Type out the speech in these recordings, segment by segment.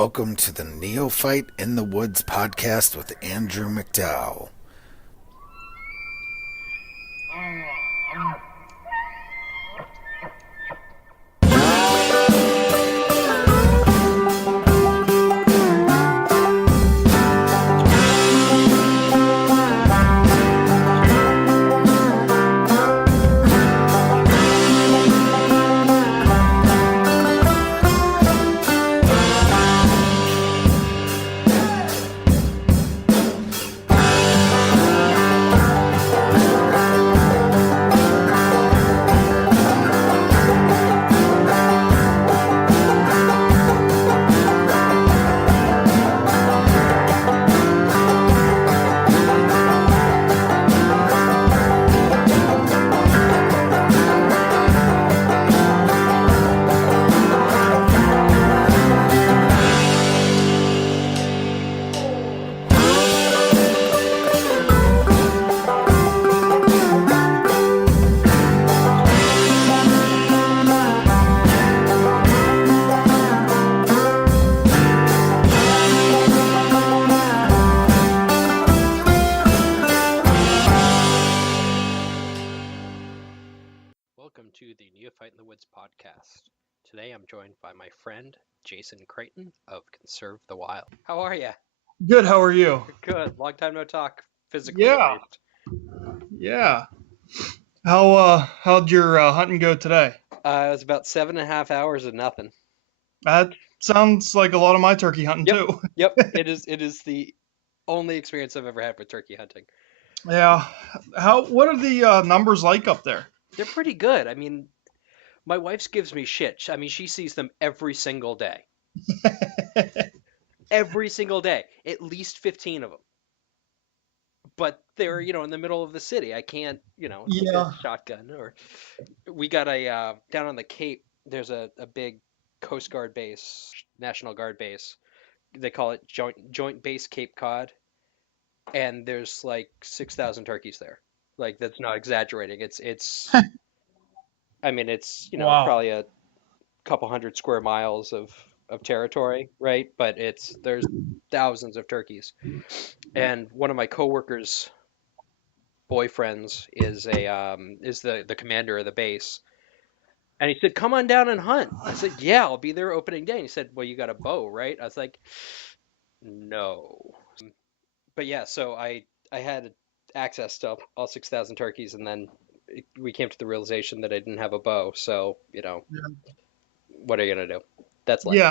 Welcome to the Neophyte in the Woods podcast with Andrew McDowell. Welcome to the Neophyte in the Woods podcast. Today I'm joined by my friend Jason Crighton of Conserve the Wild. How are you? Good. How are you? Good. Long time no talk, physically at least. Yeah. How'd your hunting go today? It was about 7.5 hours of nothing. That sounds like a lot of my turkey hunting too. Yep. It is the only experience I've ever had with turkey hunting. Yeah. What are the numbers like up there? They're pretty good. I mean, my wife gives me shit. I mean, she sees them every single day. Every single day. At least 15 of them. But they're, in the middle of the city. I can't, Yeah. shotgun. Or we got a down on the Cape. There's a big Coast Guard base, National Guard base. They call it Joint Base Cape Cod, and there's like 6,000 turkeys there. Like, that's not exaggerating. It's. I mean, it's Wow. probably a couple hundred square miles of territory, right? But there's thousands of turkeys. And one of my coworkers' boyfriends is the commander of the base. And he said, "Come on down and hunt." I said, "Yeah, I'll be there opening day." And he said, "Well, you got a bow, right?" I was like, "No." But yeah, so I had access to all 6,000 turkeys, and then we came to the realization that I didn't have a bow. So, what are you gonna do? That's life. Yeah.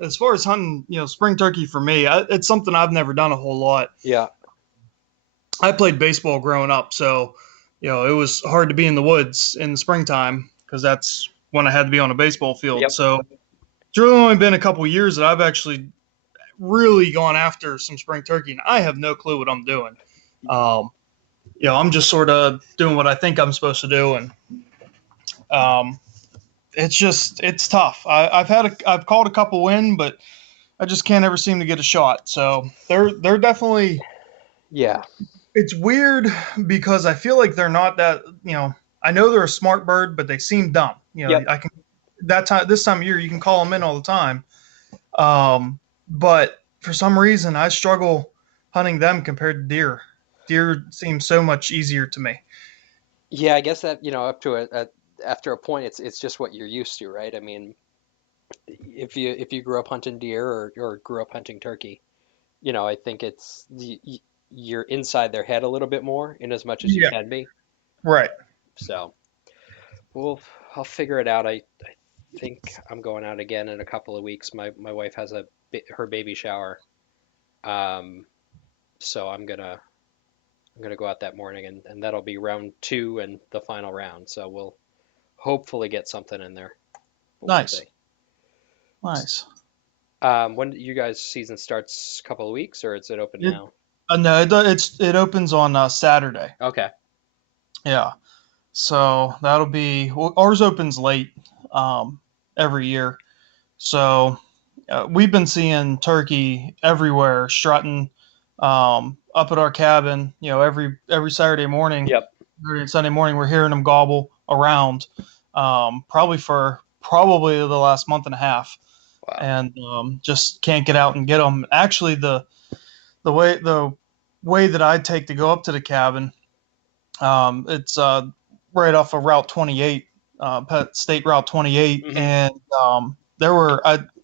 As far as hunting, spring turkey for me, it's something I've never done a whole lot. Yeah. I played baseball growing up, so it was hard to be in the woods in the springtime because that's when I had to be on a baseball field. Yep. So it's really only been a couple of years that I've actually really gone after some spring turkey, and I have no clue what I'm doing. I'm just sort of doing what I think I'm supposed to do, and it's tough. I've called a couple in, but I just can't ever seem to get a shot. So they're definitely. Yeah. It's weird because I feel like they're not that, I know they're a smart bird, but they seem dumb. Yep. This time of year, you can call them in all the time. But for some reason, I struggle hunting them compared to deer. Deer seem so much easier to me. Yeah, I guess that, up to after a point, it's just what you're used to, right? I mean, if you grew up hunting deer or grew up hunting turkey, I think you're inside their head a little bit more in as much as you can be. Right. So, I'll figure it out. I think I'm going out again in a couple of weeks. My wife has her baby shower. So I'm gonna go out that morning, and that'll be round 2 and the final round. So we'll hopefully get something in there. Nice. Nice. When you guys' season starts, a couple of weeks, or is it open now? No, it opens on Saturday. Okay. Yeah. So that'll be ours opens late every year. So we've been seeing turkey everywhere strutting up at our cabin. Every Saturday morning. Yep. Every Sunday morning we're hearing them gobble around. Probably the last month and a half. Wow. and just can't get out and get them. Actually, the way that I take to go up to the cabin, it's right off of Route 28, State Route 28, Mhm. and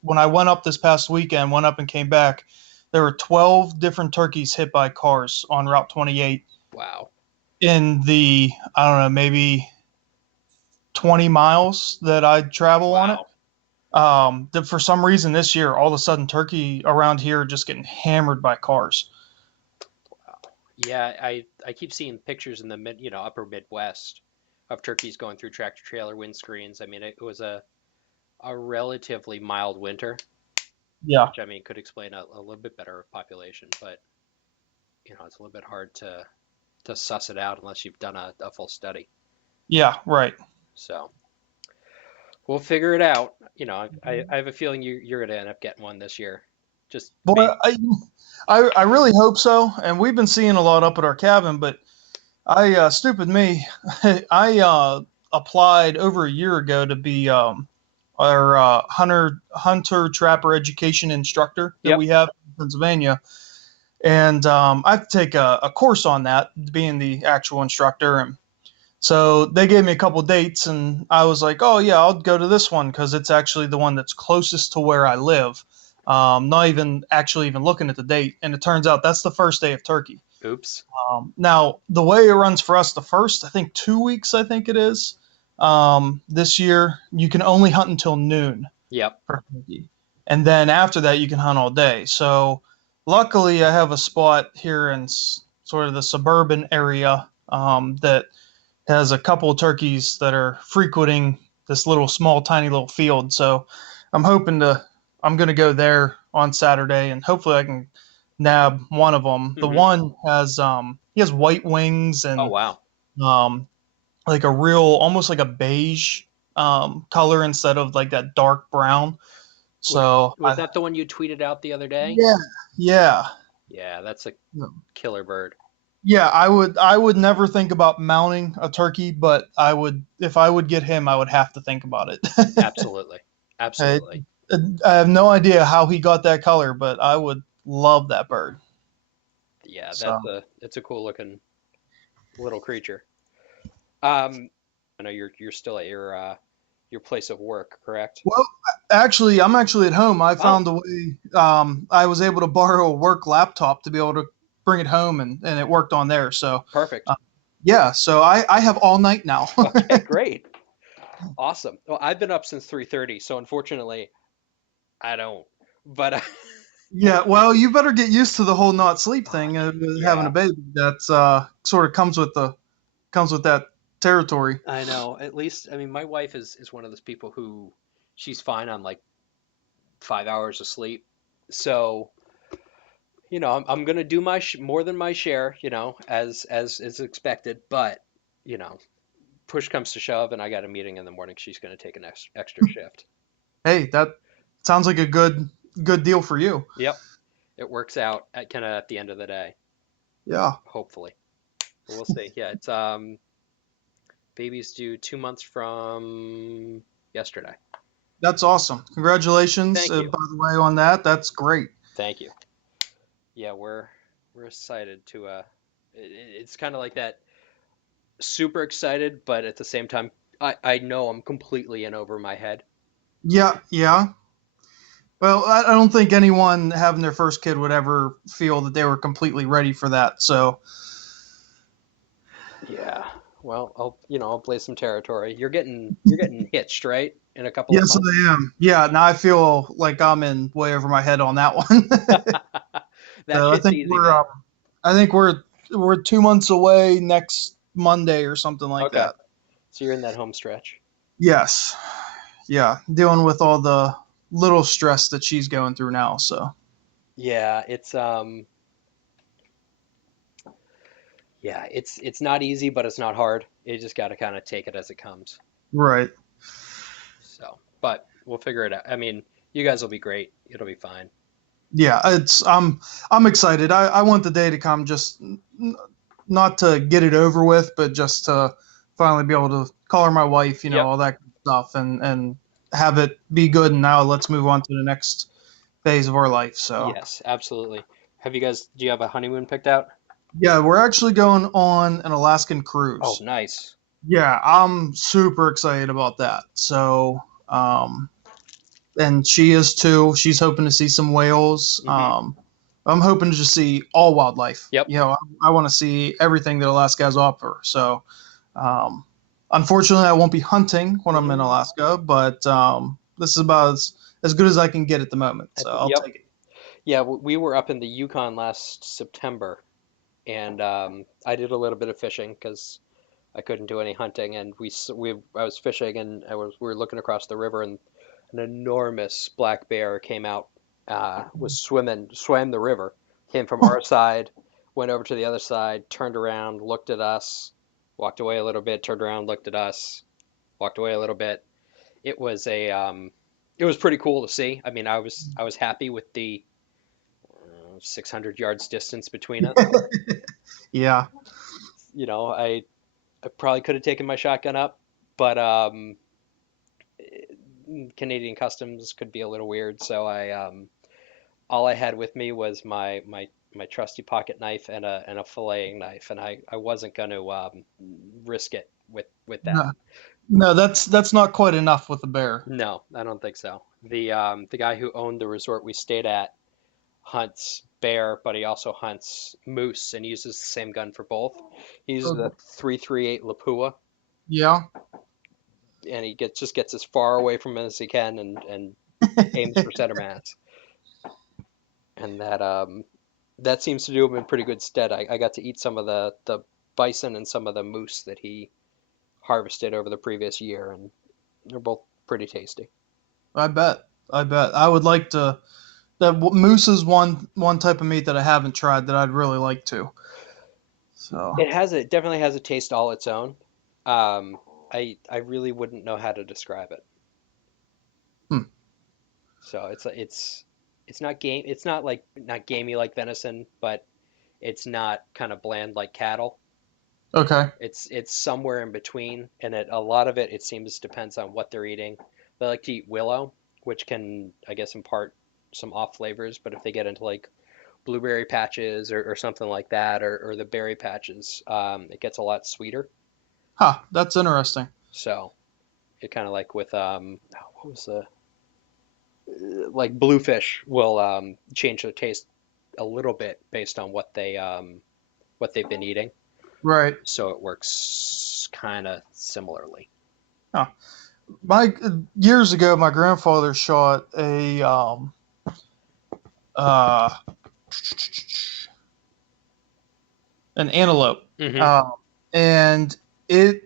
when I went up this past weekend, went up and came back, there were 12 different turkeys hit by cars on Route 28 Wow. in the, I don't know, maybe 20 miles that I travel on it. That for some reason this year, all of a sudden, turkey around here are just getting hammered by cars. Yeah, I keep seeing pictures in the upper Midwest of turkeys going through tractor trailer windscreens. I mean, it was a relatively mild winter, Yeah, which I mean could explain a little bit better population, but it's a little bit hard to suss it out unless you've done a full study. yeah, right. So we'll figure it out. I have a feling you're going to end up getting one this year. Just Boy, maybe. I really hope so. And we've been seeing a lot up at our cabin, but stupid me, I applied over a year ago to be our hunter trapper education instructor that Yep. we have in Pennsylvania. And I have to take a course on that, being the actual instructor. And so they gave me a couple dates, and I was like, oh, yeah, I'll go to this one because it's actually the one that's closest to where I live. Not even actually even looking at the date. And it turns out that's the first day of turkey. Oops. Now, the way it runs for us, the first, I think 2 weeks, I think it is, this year, you can only hunt until noon Yep. for turkey. And then after that, you can hunt all day. So luckily, I have a spot here in sort of the suburban area that has a couple of turkeys that are frequenting this little small, tiny little field. So I'm I'm going to go there on Saturday, and hopefully I can nab one of them. The Hmm. one he has white wings Oh and wow. um, like a real, almost like a beige color instead of like that dark brown. Was So was that the one you tweeted out the other day? yeah, yeah, Yeah, that's a killer bird. yeah. I would never think about mounting a turkey, but I would, if I would get him, I would have to think about it. Absolutely. I, Absolutely. I have no idea how he got that color, but I would love that bird. Yeah, So. it's a cool looking little creature. Um, I know you're still at your place of work, correct? Well, actually, I'm actually at home. I Oh, found a way. I was able to borrow a work laptop to be able to bring it home, and it worked on there. So, perfect. uh, yeah. So I have all night now. Okay, great. Awesome. Well, I've been up since 3:30, so unfortunately, I don't. But Yeah. Well, you better get used to the whole not sleep thing. With having yeah, a baby, that's sort of comes with that territory. I know. At least, I mean, my wife is one of those people who she's fine on like 5 hours of sleep. So, I'm gonna do my more than my share, as is expected. But, you know, push comes to shove, and I got a meeting in the morning. She's gonna take an extra shift. Hey, that sounds like a good deal for you. Yep, it works out at kind of at the end of the day, Yeah. hopefully. But we'll see. Yeah, it's baby's due 2 months from yesterday. That's awesome. Congratulations, Thank you. by the way, on that. That's great. Thank you. Yeah, we're excited to it's kind of like that super excited, but at the same time I know I'm completely in over my head. Yeah, yeah. Well, I don't think anyone having their first kid would ever feel that they were completely ready for that. So, Yeah. Well, I'll play some territory. You're getting hitched, right? In a couple of yes, months. I am. Yeah, now I feel like I'm in way over my head on that one. That So shit's easy, man. I think we're 2 months away next Monday or something like Okay. that. So you're in that home stretch. Yes, yeah, dealing with all the little stress that she's going through now. So, Yeah, it's not easy, but it's not hard. You just got to kind of take it as it comes. right. So, but we'll figure it out. I mean, you guys will be great. It'll be fine. Yeah, I'm excited. I want the day to come, just not to get it over with, but just to finally be able to call her my wife, Yep. all that good stuff, and have it be good, and now let's move on to the next phase of our life. So Yes, absolutely. Do you have a honeymoon picked out? yeah, we're actually going on an Alaskan Oh, cruise. nice. Yeah, I'm super excited about that. So, and she is too. She's hoping to see some whales. Hmm. I'm hoping to just see all wildlife. Yep. You know, I want to see everything that Alaska has to offer. So, um, unfortunately, I won't be hunting when I'm in Hmm. Alaska, but this is about as good as I can get at the moment. So I'll Yep. take it. Yeah, we were up in the Yukon last September, and I did a little bit of fishing because I couldn't do any hunting, and I was fishing, and we were looking across the river, and an enormous black bear came out, was swam the river, came from our side, went over to the other side, turned around, looked at us, walked away a little bit, turned around, looked at us, walked away a little bit. It was it was pretty cool to see. I mean, I was happy with the 600 yards distance between us. Yeah, You know, I probably could have taken my shotgun up, but Canadian customs could be a little weird, so I all I had with me was my trusty pocket knife and a filleting knife, and I wasn't going to risk it with that. no, no, that's not quite enough with a bear. No, I don't think so. The guy who owned the resort we stayed at hunts bear, but he also hunts moose and uses the same gun for both. He uses the 338 Lapua, Yeah. and he gets as far away from it as he can and aims for center mass. And that seems to do him in pretty good stead. I got to eat some of the bison and some of the moose that he harvested over the previous year, and they're both pretty tasty. I bet. I bet. I would like to. Moose is one type of meat that I haven't tried that I'd really like to. So. It definitely has a taste all its own. Um, I really wouldn't know how to describe it. Hmm. So it's not game. It's not like not gamey like venison, but it's not kind of bland like cattle. Okay. It's somewhere in between, and a lot of it seems depends on what they're eating. They like to eat willow, which can I guess impart some off flavors, but if they get into like blueberry patches or something like that, or the berry patches, it gets a lot sweeter. Huh. That's interesting. So it kind of like with what was the like bluefish will change their taste a little bit based on what they've been eating. Right. So it works kind of similarly. Huh. My years ago, my grandfather shot a uh an antelope, Hmm. uh, and it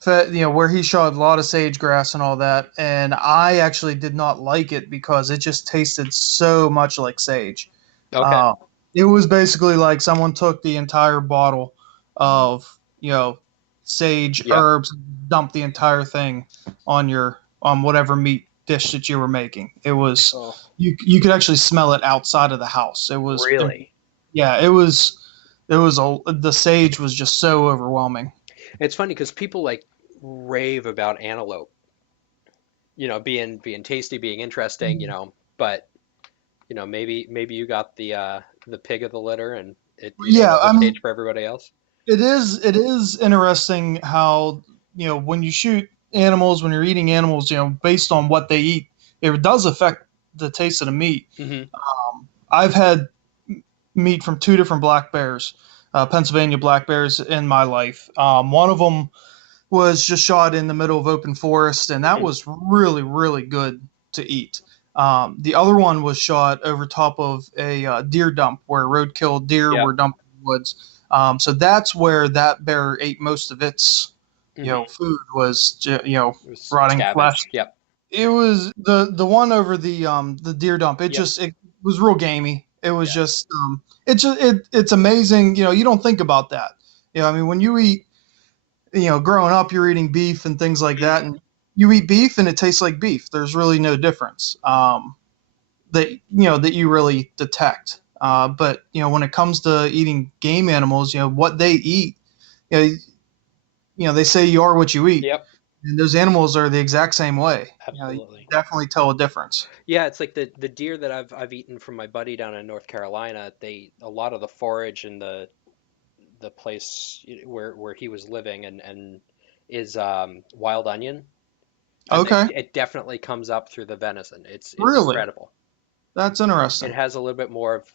fed, where he shot a lot of sage grass and all that, and I actually did not like it because it just tasted so much like sage. Okay. Uh, it was basically like someone took the entire bottle of sage Yep. herbs, dumped the entire thing on whatever meat dish that you were making. It was Oh, you could actually smell it outside of the house. It was really? yeah, it was the sage was just so overwhelming. It's funny because people like rave about antelope, being tasty, being interesting, but maybe you got the pig of the litter, and it ate Yeah, all the I stage mean, for everybody else. it is interesting how when you shoot animals, when you're eating animals, based on what they eat, it does affect the taste of the meat. Hmm. I've had meat from two different black bears, Pennsylvania black bears, in my life. One of them was just shot in the middle of open forest, and that Hmm. was really, really good to eat. The other one was shot over top of a deer dump where roadkill deer Yep. were dumped in the woods. So that's where that bear ate most of its, Hmm. food was, It was rotting flesh. scavenged. Yep. It was the one over the deer dump. Yep. It was real gamey. It was Yeah. just it's amazing. You don't think about that. I mean, when you eat, growing up, you're eating beef and things like that, Hmm. and you eat beef and it tastes like beef. There's really no difference that you really detect. But when it comes to eating game animals, what they eat, you know, they say you are what you eat. Yep. And those animals are the exact same way. You can Absolutely. definitely tell a difference. Yeah, it's like the deer that I've eaten from my buddy down in North Carolina. They a lot of the forage in the place where he was living and is wild onion, and Okay, it definitely comes up through the venison. It's really, incredible. that's It interesting. has a little bit more of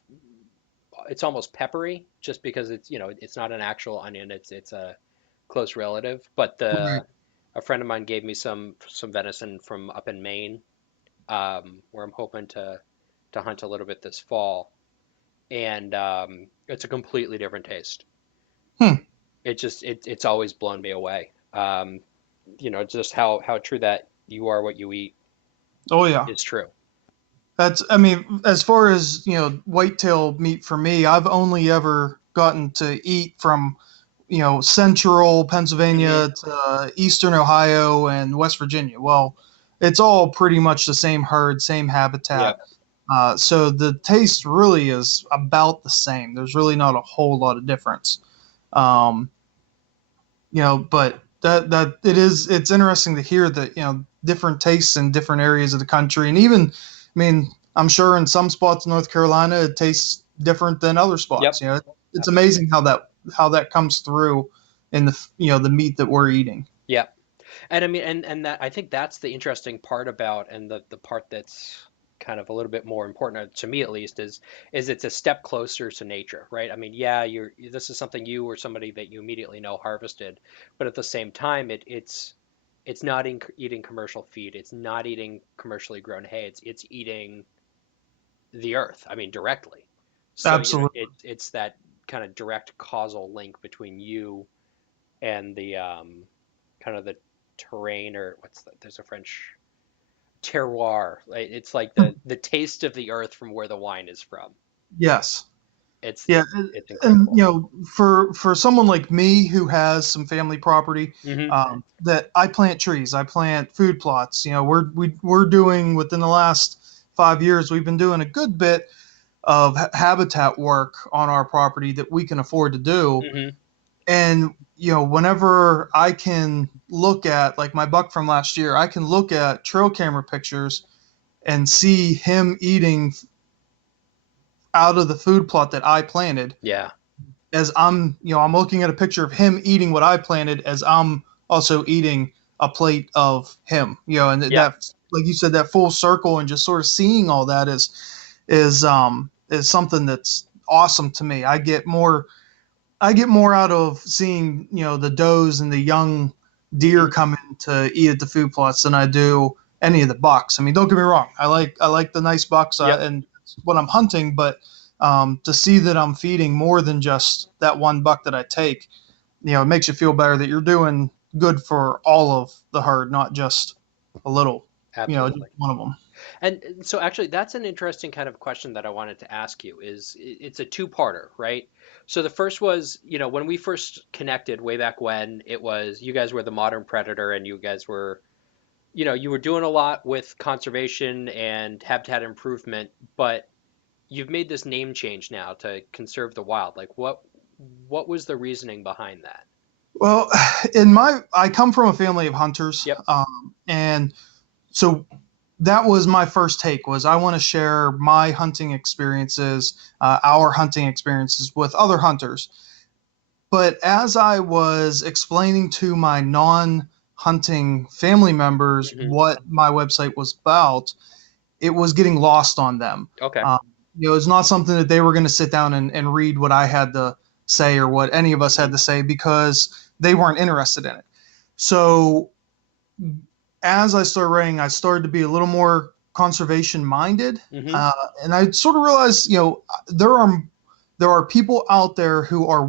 it's almost peppery just because it's not an actual onion. It's a close relative. But Right. the a friend of mine gave me some venison from up in Maine, where I'm hoping to hunt a little bit this fall, and it's a completely different taste. Hmm. It's always blown me away. Just how true that you are what you eat Oh yeah. is true. That's, I mean, as far as, whitetail meat for me, I've only ever gotten to eat from, central Hmm. Pennsylvania to eastern Ohio and West Virginia. Well, it's all pretty much the same herd, same Yeah. habitat. So the taste really is about the same. There's really not a whole lot of difference. Um, but that it's interesting to hear that, different tastes in different areas of the country. And even, I mean, I'm sure in some spots in North Carolina it tastes different than other spots. Yep. It's Absolutely. amazing how that comes through in the meat that we're eating. Yep. And I mean, and that I think that's the interesting part about, and the part that's kind of a little bit more important to me at least is it's a step closer to nature, right? I mean, yeah, this is something you or somebody that you immediately know harvested, but at the same time, it's not eating commercial feed, it's not eating commercially grown hay, it's eating the earth. I mean, directly. So, Absolutely. it's that kind of direct causal link between you and the kind of the terrain, or there's a French terroir. It's like the taste of the earth from where the wine is from. Yes. It's Yeah, it's it's and incredible. for someone like me who has some family property, Hmm. that I plant trees, I plant food plots. We're doing within the last 5 years, we've been doing a good bit of habitat work on our property that we can afford to do. Hmm. And whenever I can look at, like, my buck from last year, I can look at trail camera pictures and see him eating out of the food plot that I planted, Yeah. as I'm looking at a picture of him eating what I planted, as I'm also eating a plate of him, and Yep. that, like you said, that full circle, and just sort of seeing all that is something that's awesome to me. I get more out of seeing, the does and the young deer Hmm. come in to eat at the food plots than I do any of the bucks. I mean, don't get me wrong. I like the nice bucks, Yep. and what I'm hunting, but to see that I'm feeding more than just that one buck that I take, it makes you feel better that you're doing good for all of the herd, not just a little, just Absolutely. one of them. And so actually that's an interesting kind of question that I wanted to ask you is it's a two-parter, right? So the first was, when we first connected way back when, it was you guys were the modern predator and you guys were, you were doing a lot with conservation and habitat improvement, but you've made this name change now to Conserve the Wild. Like what was the reasoning behind that? Well, I come from a family of hunters, Yep. and so that was my first take, was I want to share my hunting experiences, our hunting experiences with other hunters. But as I was explaining to my non-hunting family members Hmm. what my website was about, it was getting lost on them. Okay. Um, it's not something that they were going to sit down and read what I had to say, or what any of us Hmm. had to say, because they weren't interested in it. So as I started writing, I started to be a little more conservation minded, Hmm. uh, and I sort of realized, there are people out there who are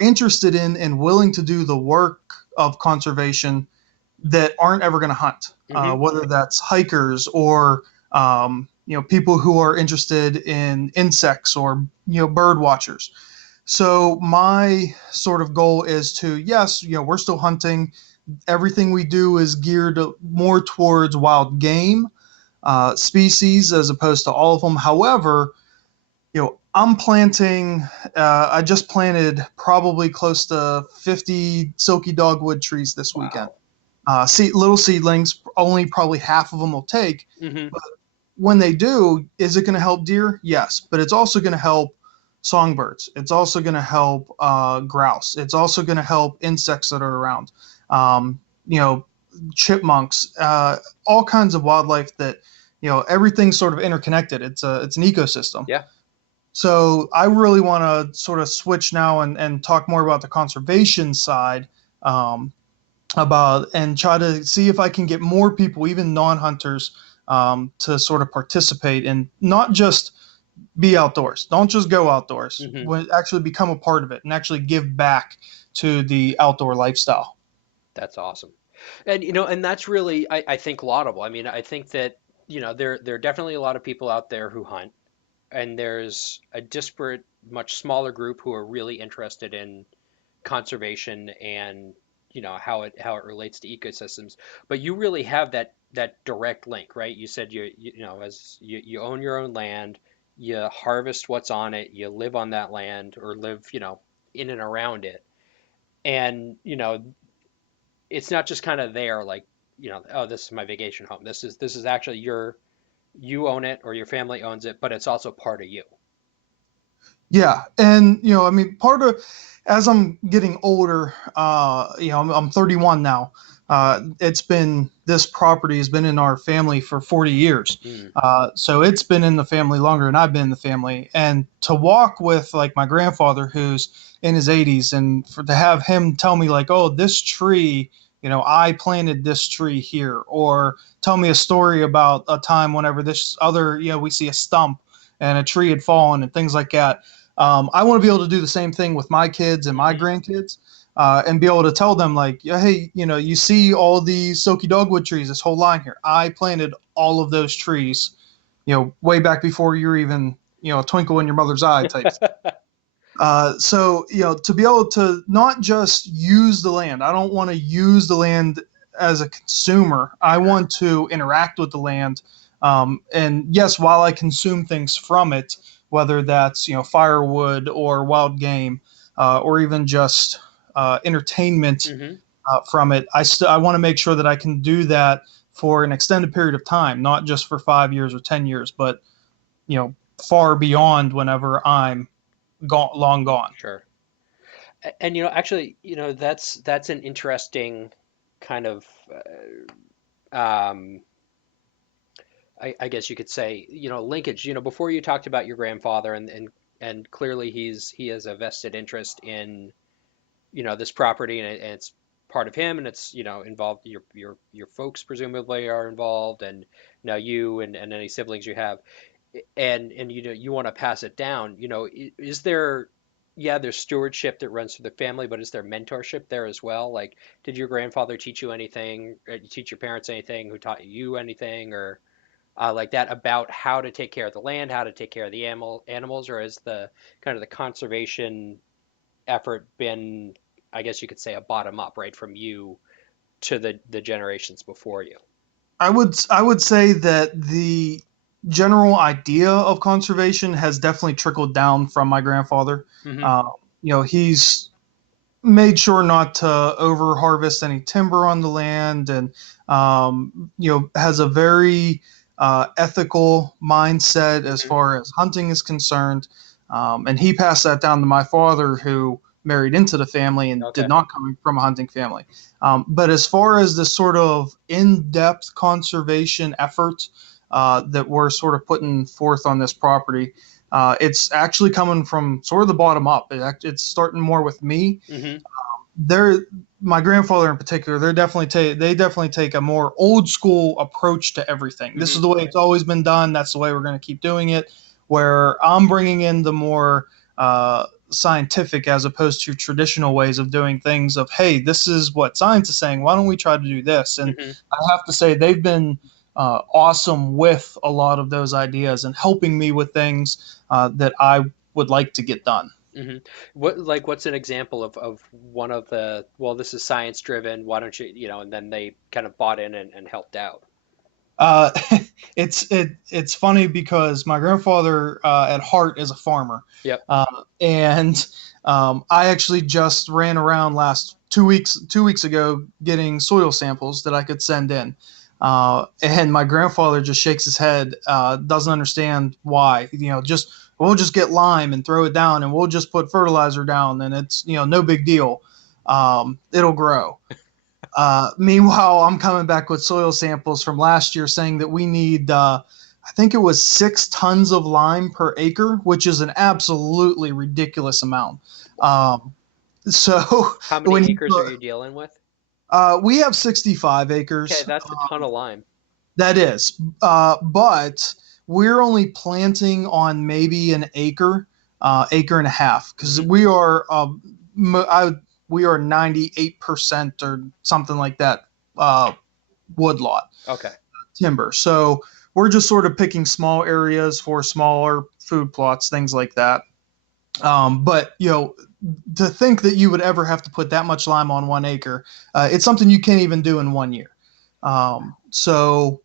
interested in and willing to do the work of conservation, that aren't ever going to hunt, Hmm. whether that's hikers, or people who are interested in insects, or bird watchers. So my sort of goal is to, yes, we're still hunting. Everything we do is geared more towards wild game species, as opposed to all of them. However, I'm planting. I just planted probably close to 50 silky dogwood trees this weekend. Wow. Little seedlings. Only probably half of them will take. Hmm. But when they do, is it going to help deer? Yes, but it's also going to help songbirds. It's also going to help grouse. It's also going to help insects that are around. Um, you know, chipmunks, all kinds of wildlife that, everything's sort of interconnected. It's an ecosystem. Yeah. So I really want to sort of switch now and talk more about the conservation side, um, about and try to see if I can get more people, even non-hunters, to sort of participate and not just be outdoors. Don't just go outdoors. Hmm. Actually become a part of it and actually give back to the outdoor lifestyle. That's awesome. And that's really, I think, laudable. I mean, I think that, there are definitely a lot of people out there who hunt, and there's a disparate, much smaller group who are really interested in conservation and how it relates to ecosystems. But you really have that direct link, right? You said as you own your own land, you harvest what's on it, you live on that land or live in and around it, and it's not just kind of there like oh, this is my vacation home. This is actually you own it or your family owns it, but it's also part of you. Yeah, and I mean, part of as I'm getting older, I'm 31 now. It's been this property has been in our family for 40 years, Mm. so it's been in the family longer than I've been in the family. And to walk with like my grandfather, who's in his 80s, and to have him tell me like, "Oh, this tree." I planted this tree here, or tell me a story about a time whenever this other, we see a stump and a tree had fallen and things like that. I want to be able to do the same thing with my kids and my Hmm. grandkids, and be able to tell them like, "Yeah, hey, you see all these silky dogwood trees, this whole line here. I planted all of those trees, way back before you're even, a twinkle in your mother's eye type." So, to be able to not just use the land, I don't want to use the land as a consumer. I want to interact with the land. And yes, while I consume things from it, whether that's, firewood or wild game, or even just entertainment Hmm. from it, I want to make sure that I can do that for an extended period of time, not just for 5 years or 10 years, but, far beyond whenever I'm long gone. Sure. And actually, that's an interesting kind of um, I guess you could say, linkage. Before you talked about your grandfather, and clearly he has a vested interest in this property, and it's part of him, and it's involved. Your folks presumably are involved, and now you and any siblings you have, and you want to pass it down. Is there, yeah, there's stewardship that runs through the family, but is there mentorship there as well? Like, did your grandfather teach you anything? Teach your parents anything? Who taught you anything, or like that about how to take care of the land, how to take care of the animals, or is the kind of the conservation effort been, I guess you could say, a bottom up, right, from you to the generations before you? I would say that the general idea of conservation has definitely trickled down from my grandfather. Hmm. Uh, he's made sure not to over harvest any timber on the land, and has a very ethical mindset as Hmm. far as hunting is concerned. And he passed that down to my father, who married into the family and Okay. did not come from a hunting family. But as far as the sort of in-depth conservation effort that we're sort of putting forth on this property, it's actually coming from sort of the bottom up. It's starting more with me. Hmm. They're My grandfather in particular. They definitely take a more old school approach to everything. This Hmm. is the way it's always been done. That's the way we're going to keep doing it. Where I'm bringing in the more scientific as opposed to traditional ways of doing things. Of, hey, this is what science is saying. Why don't we try to do this? And Hmm. I have to say they've been awesome with a lot of those ideas and helping me with things that I would like to get done. Hmm. What's an example of one of the, well, this is science driven, why don't you, and then they kind of bought in and helped out? Uh, it's funny because my grandfather at heart is a farmer, Yep. uh, and I actually just ran around last 2 weeks ago getting soil samples that I could send in, and my grandfather just shakes his head, doesn't understand why. Just we'll just get lime and throw it down, and we'll just put fertilizer down, and it's no big deal. It'll grow. Meanwhile, I'm coming back with soil samples from last year saying that we need, I think it was 6 tons of lime per acre, which is an absolutely ridiculous amount. Um, so How many when acres are you dealing with? we have 65 Okay, acres, that's a ton of lime. that is, but we're only planting on maybe an acre, acre and a half, because Hmm. we are 98% or something like that woodlot Okay. timber. So we're just sort of picking small areas for smaller food plots, things like that. But to think that you would ever have to put that much lime on 1 acre, it's something you can't even do in 1 year. So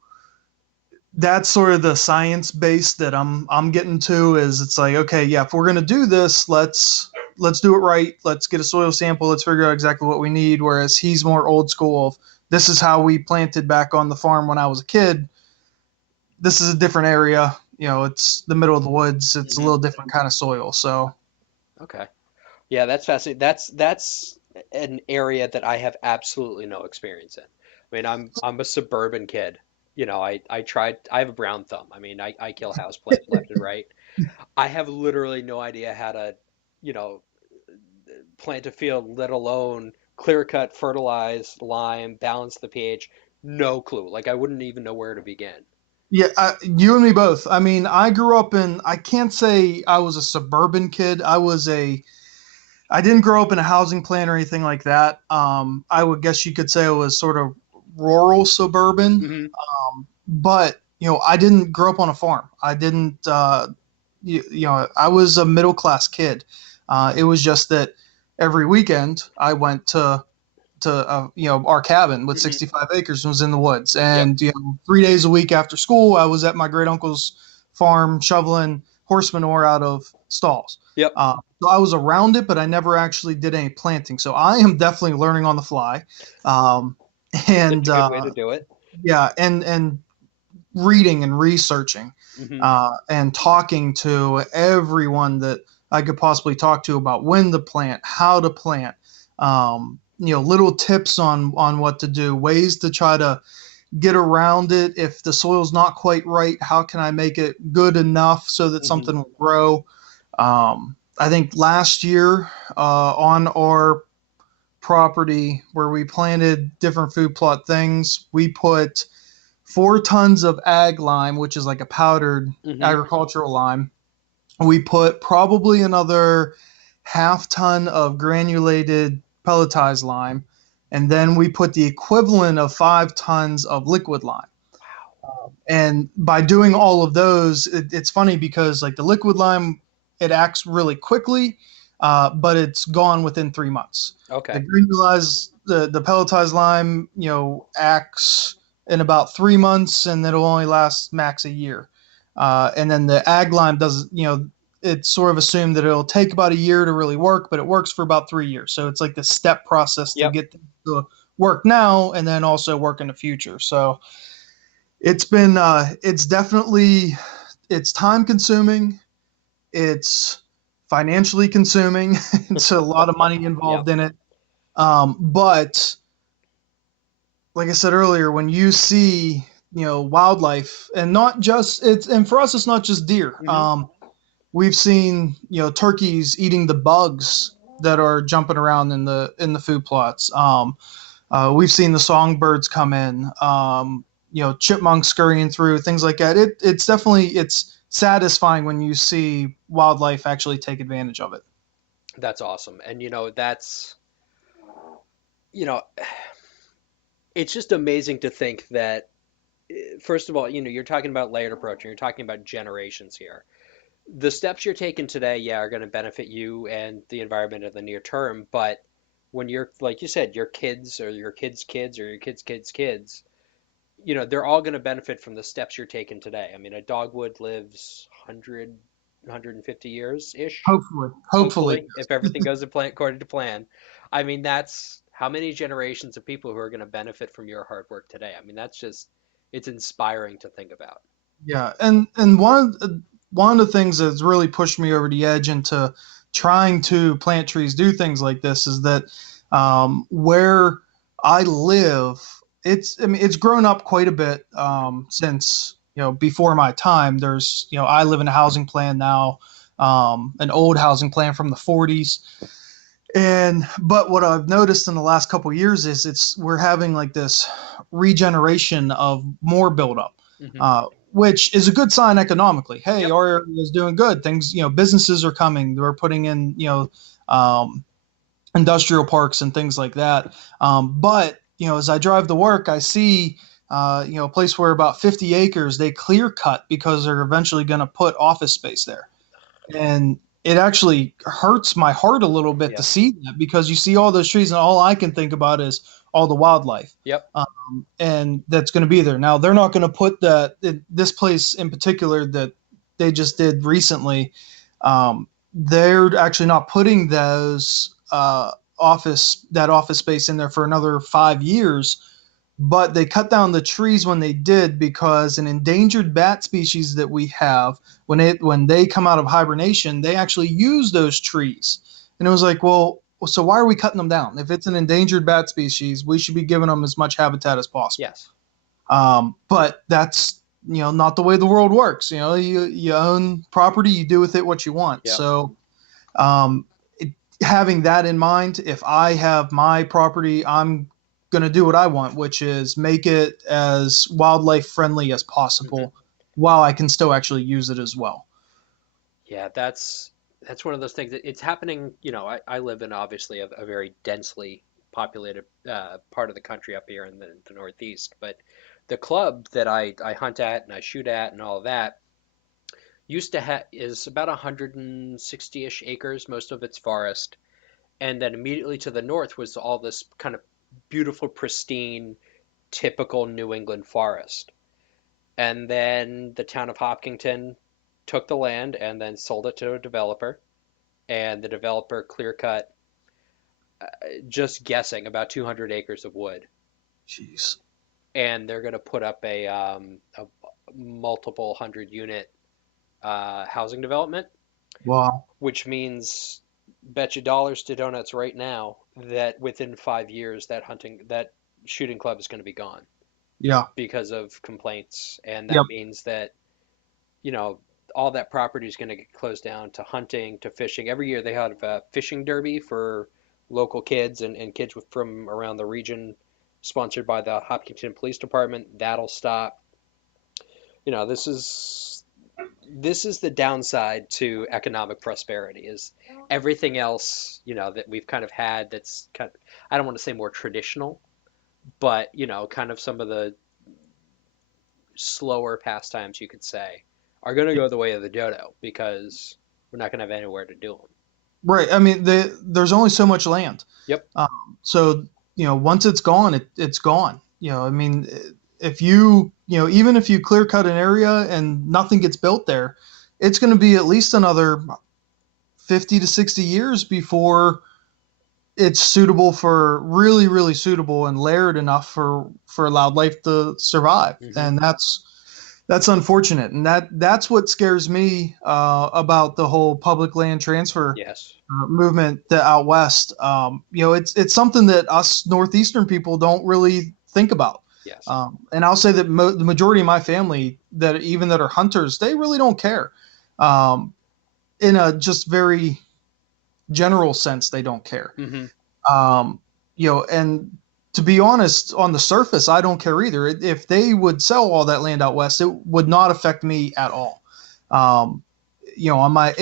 that's sort of the science base that I'm getting to. Is it's like, okay, yeah, if we're gonna do this, let's do it right. Let's get a soil sample. Let's figure out exactly what we need. Whereas he's more old school of, this is how we planted back on the farm when I was a kid. This is a different area. It's the middle of the woods. It's a Hmm. little different kind of soil. So Okay. Yeah, that's fascinating. That's an area that I have absolutely no experience in. I mean, I'm a suburban kid. I have a brown thumb. I mean, I kill houseplants left and right. I have literally no idea how to, you know, plant a field, let alone clear cut, fertilize, lime, balance the pH. No clue. Like I wouldn't even know where to begin. yeah, you and me both. I mean, I grew up in. I can't say I was a suburban kid. I didn't grow up in a housing plan or anything like that. I would guess you could say it was sort of rural suburban, Hmm. but I didn't grow up on a farm. I didn't. I was a middle class kid. It was just that every weekend I went to our cabin with Hmm. 65 acres and was in the woods, Yep. and 3 days a week after school I was at my great uncle's farm shoveling horse manure out of stalls. Yep. So I was around it, but I never actually did any planting. So I am definitely learning on the fly, um, That's and a good way to do it. yeah, and reading and researching, Hmm. and talking to everyone that I could possibly talk to about when to plant, how to plant, little tips on what to do, ways to try to get around it. If the soil's not quite right, how can I make it good enough so that Hmm. something will grow? I think last year on our property where we planted different food plot things, we put 4 tons of ag lime, which is like a powdered Hmm. agricultural lime. We put probably another half ton of granulated pelletized lime, and then we put the equivalent of 5 tons of liquid lime. And by doing all of those, it's funny because like the liquid lime, it acts really quickly, but it's gone within 3 months. The Okay. granulized, the pelletized lime, acts in about 3 months, and it'll only last max a year. And then the ag lime does, it's sort of assumed that it'll take about a year to really work, but it works for about 3 years. So it's like the step process to Yep. get to work now and then also work in the future. So it's definitely, it's time consuming, it's financially consuming. It's a lot of money Yep. involved in it. But like I said earlier, when you see wildlife, and not just it's and for us it's not just deer. Hmm. We've seen turkeys eating the bugs that are jumping around in the food plots. We've seen the songbirds come in, chipmunks scurrying through, things like that. It's satisfying when you see wildlife actually take advantage of it. That's awesome. And you know, it's just amazing to think that first of all, you're talking about layered approach and you're talking about generations here. The steps you're taking today, yeah, are going to benefit you and the environment in the near term, but when you're, like you said, your kids or your kids' kids or your kids' kids' kids, they're all going to benefit from the steps you're taking today. I mean, a dogwood lives 100, 150 years ish, Hopefully. hopefully, if everything goes to plan according to plan. I mean, that's how many generations of people who are going to benefit from your hard work today. I mean, it's inspiring to think about. Yeah, and one of the things that's really pushed me over the edge into trying to plant trees, do things like this, is that where I live, it's grown up quite a bit since before my time. I live in a housing plan now, an old housing plan from the 40s. But what I've noticed in the last couple of years is we're having like this regeneration of more buildup, Hmm. which is a good sign economically. Hey, Yep. our area is doing good. Things, businesses are coming. We're putting in, um, industrial parks and things like that. But as I drive to work, I see, a place where about 50 acres they clear cut because they're eventually going to put office space there, and it actually hurts my heart a little bit to Yep. see that, because you see all those trees and all I can think about is all the wildlife, Yep. and that's going to be there. Now they're not going to put this place in particular that they just did recently. They're actually not putting those office space in there for another 5 years, but they cut down the trees when they did because an endangered bat species that we have, when they come out of hibernation, they actually use those trees. And it was like, well, so why are we cutting them down? If it's an endangered bat species, we should be giving them as much habitat as possible. Yes. But that's not the way the world works. You own property, you do with it what you want. Yep. So having that in mind, if I have my property, I'm going to do what I want, which is make it as wildlife friendly as possible, while I can still actually use it as well. Yeah, that's one of those things that it's happening. I live in obviously a very densely populated part of the country up here in the Northeast, but the club that I hunt at and I shoot at and all of that is about 160-ish acres, most of it's forest, and then immediately to the north was all this kind of beautiful, pristine, typical New England forest. And then the town of Hopkinton took the land and then sold it to a developer, and the developer clear cut, just guessing, about 200 acres of wood, Jeez. and they're going to put up a multiple hundred unit housing development, Wow. which means bet you dollars to donuts right now that within 5 years that shooting club is going to be gone Yeah. because of complaints, and that Yep. means that you know all that property is going to get closed down to hunting, to fishing. Every year they have a fishing derby for local kids and kids from around the region, sponsored by the Hopkinton Police Department. That'll stop. You know, this is the downside to economic prosperity, is everything else, that we've kind of had that's kind of, I don't want to say more traditional, but kind of some of the slower pastimes, you could say, are going to go the way of the dodo because we're not going to have anywhere to do them. Right. I mean, there's only so much land. Yep. So, once it's gone, it's gone. I mean, if even if you clear cut an area and nothing gets built there, it's going to be at least another 50 to 60 years before it's suitable for really, really suitable and layered enough for wildlife to survive. And that's unfortunate. And that's what scares me about the whole public land transfer Yes. movement out west. It's something that us Northeastern people don't really think about. Yes. And I'll say that the majority of my family that are hunters, they really don't care. In a just very general sense, they don't care. And to be honest, on the surface, I don't care either. If they would sell all that land out west, it would not affect me at all. In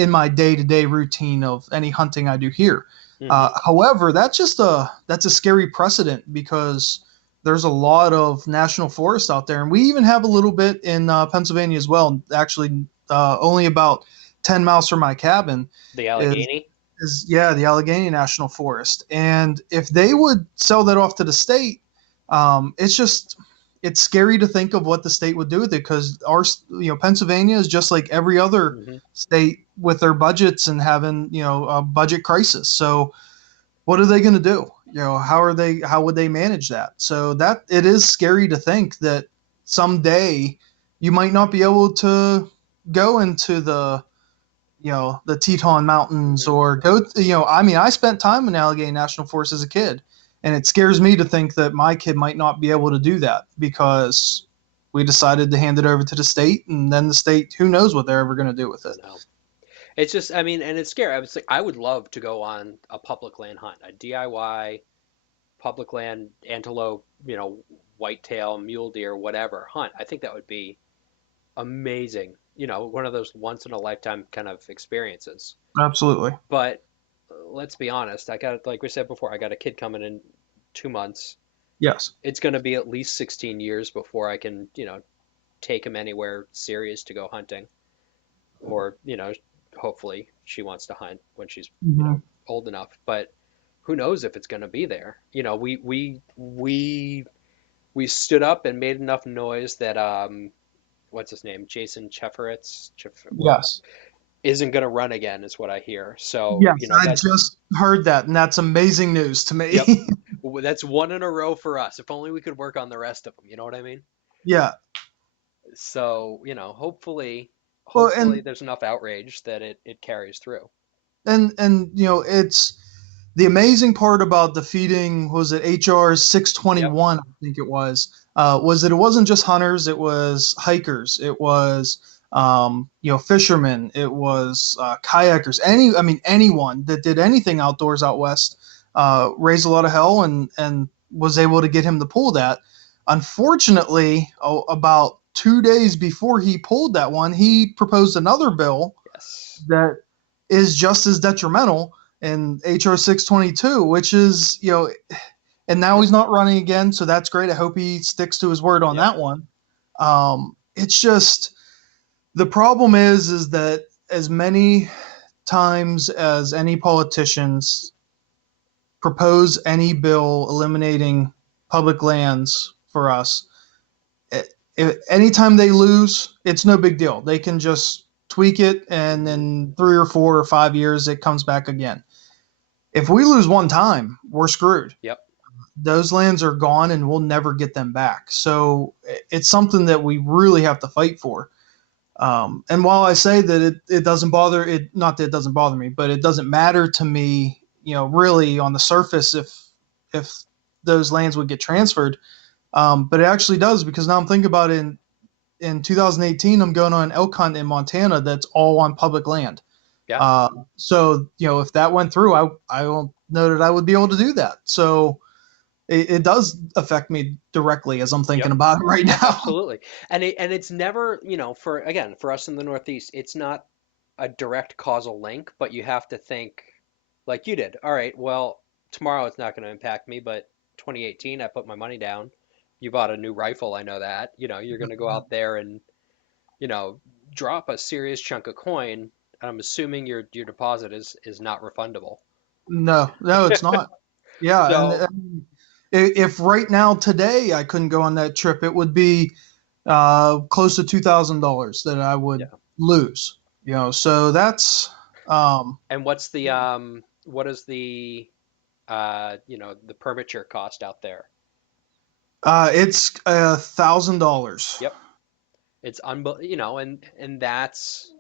my day-to-day routine of any hunting I do here. However, that's a scary precedent, because there's a lot of national forests out there, and we even have a little bit in Pennsylvania as well. Actually, only about 10 miles from my cabin. The Allegheny? The Allegheny National Forest. And if they would sell that off to the state, it's it's scary to think of what the state would do with it, because our, Pennsylvania is just like every other Hmm. state with their budgets and having, a budget crisis. So what are they going to do? How would they manage that? So that it is scary to think that someday you might not be able to go into the Teton Mountains, Hmm. or go, I mean, I spent time in Allegheny National Forest as a kid, and it scares me to think that my kid might not be able to do that because we decided to hand it over to the state, and then the state, who knows what they're ever going to do with it. No. It's just, I mean, and it's scary. I was like, I would love to go on a public land hunt, a DIY public land antelope, whitetail, mule deer, whatever hunt. I think that would be amazing. One of those once in a lifetime kind of experiences. Absolutely. But let's be honest, like we said before, I got a kid coming in 2 months. Yes. It's going to be at least 16 years before I can, take him anywhere serious to go hunting. Or, hopefully she wants to hunt when she's, Mhm. old enough. But who knows if it's going to be there? We stood up and made enough noise that what's his name, Jason Yes. isn't going to run again, is what I hear. So Yes, I that's just heard that, and that's amazing news to me. yep, that's one in a row for us. If only we could work on the rest of them. You know what I mean? Yeah. So hopefully, Well, hopefully there's enough outrage that it carries through. and it's the amazing part about defeating, was it HR Yep. 621, I think it was that it wasn't just hunters, it was hikers, it was fishermen, it was kayakers, anyone that did anything outdoors out west, raised a lot of hell, and was able to get him to pull that. Unfortunately, about 2 days before he pulled that one, he proposed another bill Yes. that is just as detrimental, in HR 622, which is, and now he's not running again, so that's great. I hope he sticks to his word on Yep. that one. It's just, the problem is that as many times as any politicians propose any bill eliminating public lands for us, anytime they lose, it's no big deal. They can just tweak it, and Hmm. in 3 or 4 or 5 years, it comes back again. If we lose one time, we're screwed. Yep. Those lands are gone, and we'll never get them back. So it's something that we really have to fight for. And while I say that it doesn't bother it, not that it doesn't bother me, but it doesn't matter to me, really on the surface, if those lands would get transferred. But it actually does, because now I'm thinking about it. In 2018, I'm going on an elk hunt in Montana that's all on public land. Yeah. So if that went through, I don't know that I would be able to do that. So it does affect me directly as I'm thinking Yep. about it right now. Absolutely. And it's never, for us in the Northeast, it's not a direct causal link, but you have to think like you did. All right, well, tomorrow it's not going to impact me, but 2018, I put my money down. You bought a new rifle, I know that. You're going to go out there and, you know, drop a serious chunk of coin. And I'm assuming your deposit is not refundable. No, it's not. Yeah, So, and if right now today I couldn't go on that trip, it would be close to $2,000 that I would yeah. lose. So that's And what is the permature cost out there? it's $1,000. Yep. It's and that's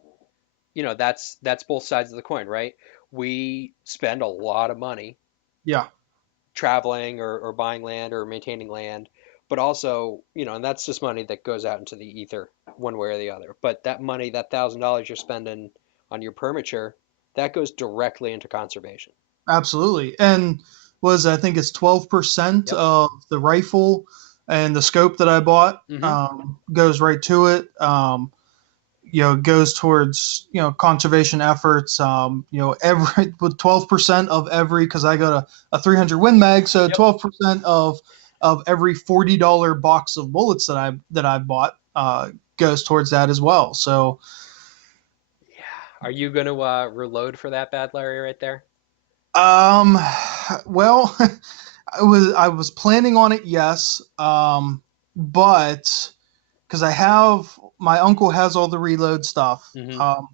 both sides of the coin, right? We spend a lot of money Yeah, traveling or buying land or maintaining land, but also, and that's just money that goes out into the ether one way or the other. But that money, that $1,000 you're spending on your permature, that goes directly into conservation. absolutely. And I think it's 12% Yep. of the rifle and the scope that I bought, Hmm. goes right to it. Goes towards, conservation efforts. Every with 12% of every, because I got a 300 Win Mag, so Yep. 12% of every $40 box of bullets that I bought goes towards that as well. So Yeah. Are you going to reload for that bad Larry right there? well, I was planning on it, yes. but because my uncle has all the reload stuff.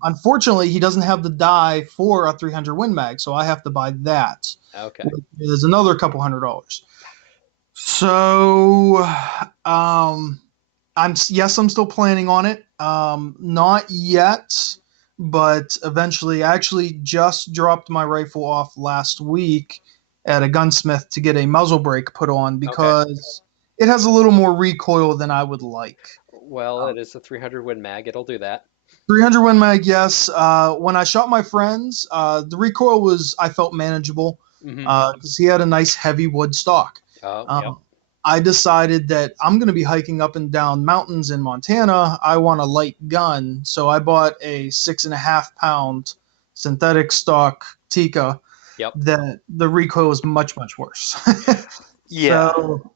Unfortunately, he doesn't have the die for a 300 Win Mag, so I have to buy that. Okay. Which is another couple $100. So, I'm still planning on it. Not yet, but eventually. I actually just dropped my rifle off last week at a gunsmith to get a muzzle brake put on because it has a little more recoil than I would like. Well, it is a 300 Win Mag. It'll do that. 300 Win Mag, yes. When I shot my friends, the recoil I felt manageable because he had a nice heavy wood stock. Yep. I decided that I'm going to be hiking up and down mountains in Montana. I want a light gun, so I bought a 6.5 pound synthetic stock Tikka. Yep. That the recoil was much, much worse. Yeah. So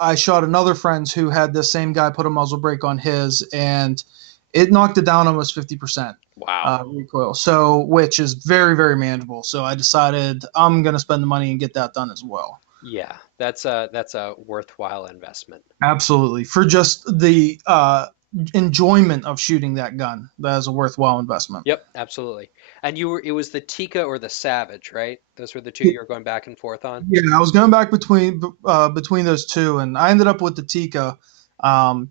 I shot another friend who had the same guy put a muzzle brake on his, and it knocked it down almost 50%. Wow. Recoil. So, which is very, very manageable. So I decided I'm going to spend the money and get that done as well. Yeah, that's a worthwhile investment. Absolutely. For just the enjoyment of shooting that gun, that is a worthwhile investment. Yep, absolutely. And it was the Tikka or the Savage, right? Those were the two you were going back and forth on? Yeah, I was going back between those two, and I ended up with the Tikka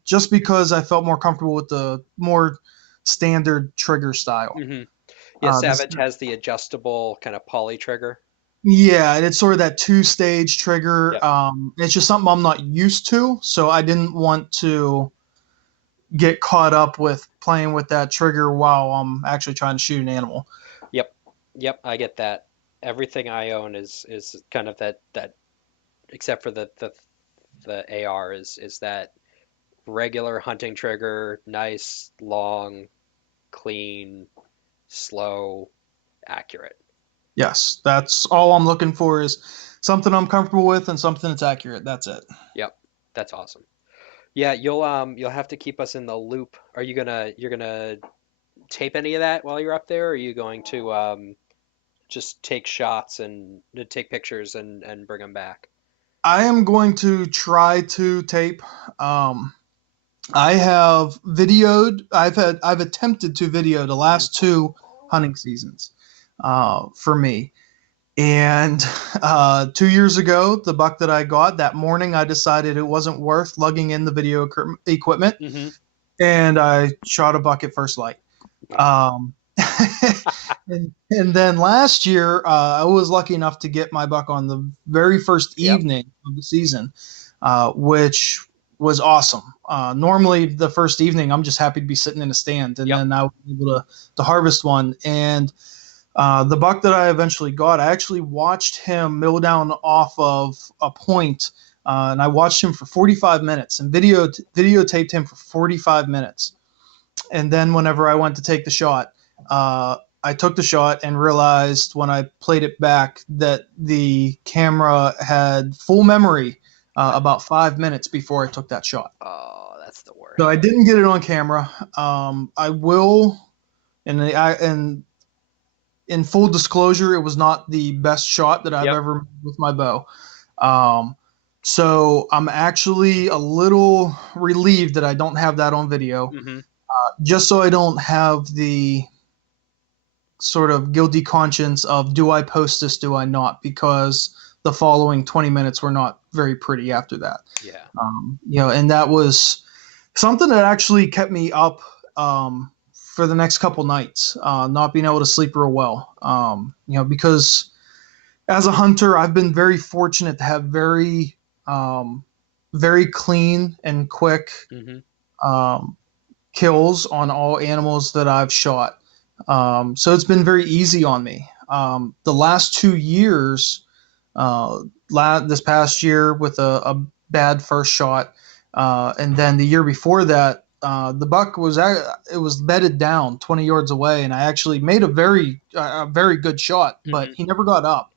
just because I felt more comfortable with the more standard trigger style. Yeah, Savage has the adjustable kind of poly trigger. Yeah, and it's sort of that 2-stage trigger. Yep. It's just something I'm not used to, so I didn't want to get caught up with playing with that trigger while I'm actually trying to shoot an animal. Yep, I get that. Everything I own is kind of that except for the AR is that regular hunting trigger, nice, long, clean, slow, accurate. Yes, that's all I'm looking for is something I'm comfortable with and something that's accurate. That's it. Yep, that's awesome. Yeah, you'll have to keep us in the loop. Are you're gonna tape any of that while you're up there? Or are you going to just take shots and take pictures and bring them back? I am going to try to tape. I have videoed. I've attempted to video the last 2 hunting seasons for me. And 2 years ago, the buck that I got that morning, I decided it wasn't worth lugging in the video equipment, and I shot a buck at first light. And then last year, I was lucky enough to get my buck on the very first evening of the season, which was awesome. Normally, the first evening, I'm just happy to be sitting in a stand, and then I was able to harvest one. And the buck that I eventually got, I actually watched him mill down off of a point, and I watched him for 45 minutes and videotaped him for 45 minutes. And then whenever I went to take the shot, I took the shot and realized when I played it back that the camera had full memory about 5 minutes before I took that shot. Oh, that's the worst. So I didn't get it on camera. I will, and in full disclosure, it was not the best shot that I've ever made with my bow. So I'm actually a little relieved that I don't have that on video, just so I don't have the sort of guilty conscience of, do I post this, do I not? Because the following 20 minutes were not very pretty after that. Yeah. And that was something that actually kept me up for the next couple nights, not being able to sleep real well. Because as a hunter, I've been very fortunate to have very, very clean and quick kills on all animals that I've shot. So it's been very easy on me. The last 2 years, this past year with a bad first shot, and then the year before that, the buck was bedded down 20 yards away, and I actually made a very good shot, but he never got up.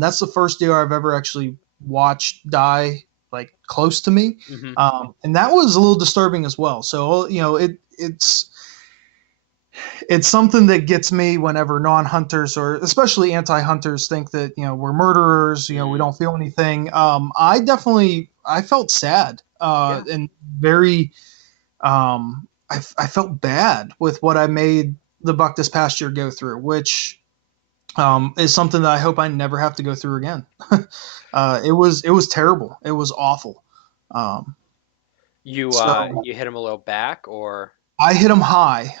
That's the first deer I've ever actually watched die like close to me, and that was a little disturbing as well. So it's something that gets me whenever non-hunters or especially anti-hunters think that we're murderers. We don't feel anything. I felt sad Yeah. and very. I felt bad with what I made the buck this past year go through, which is something that I hope I never have to go through again. It was terrible. It was awful. Um, so You hit him a little back, or I hit him high.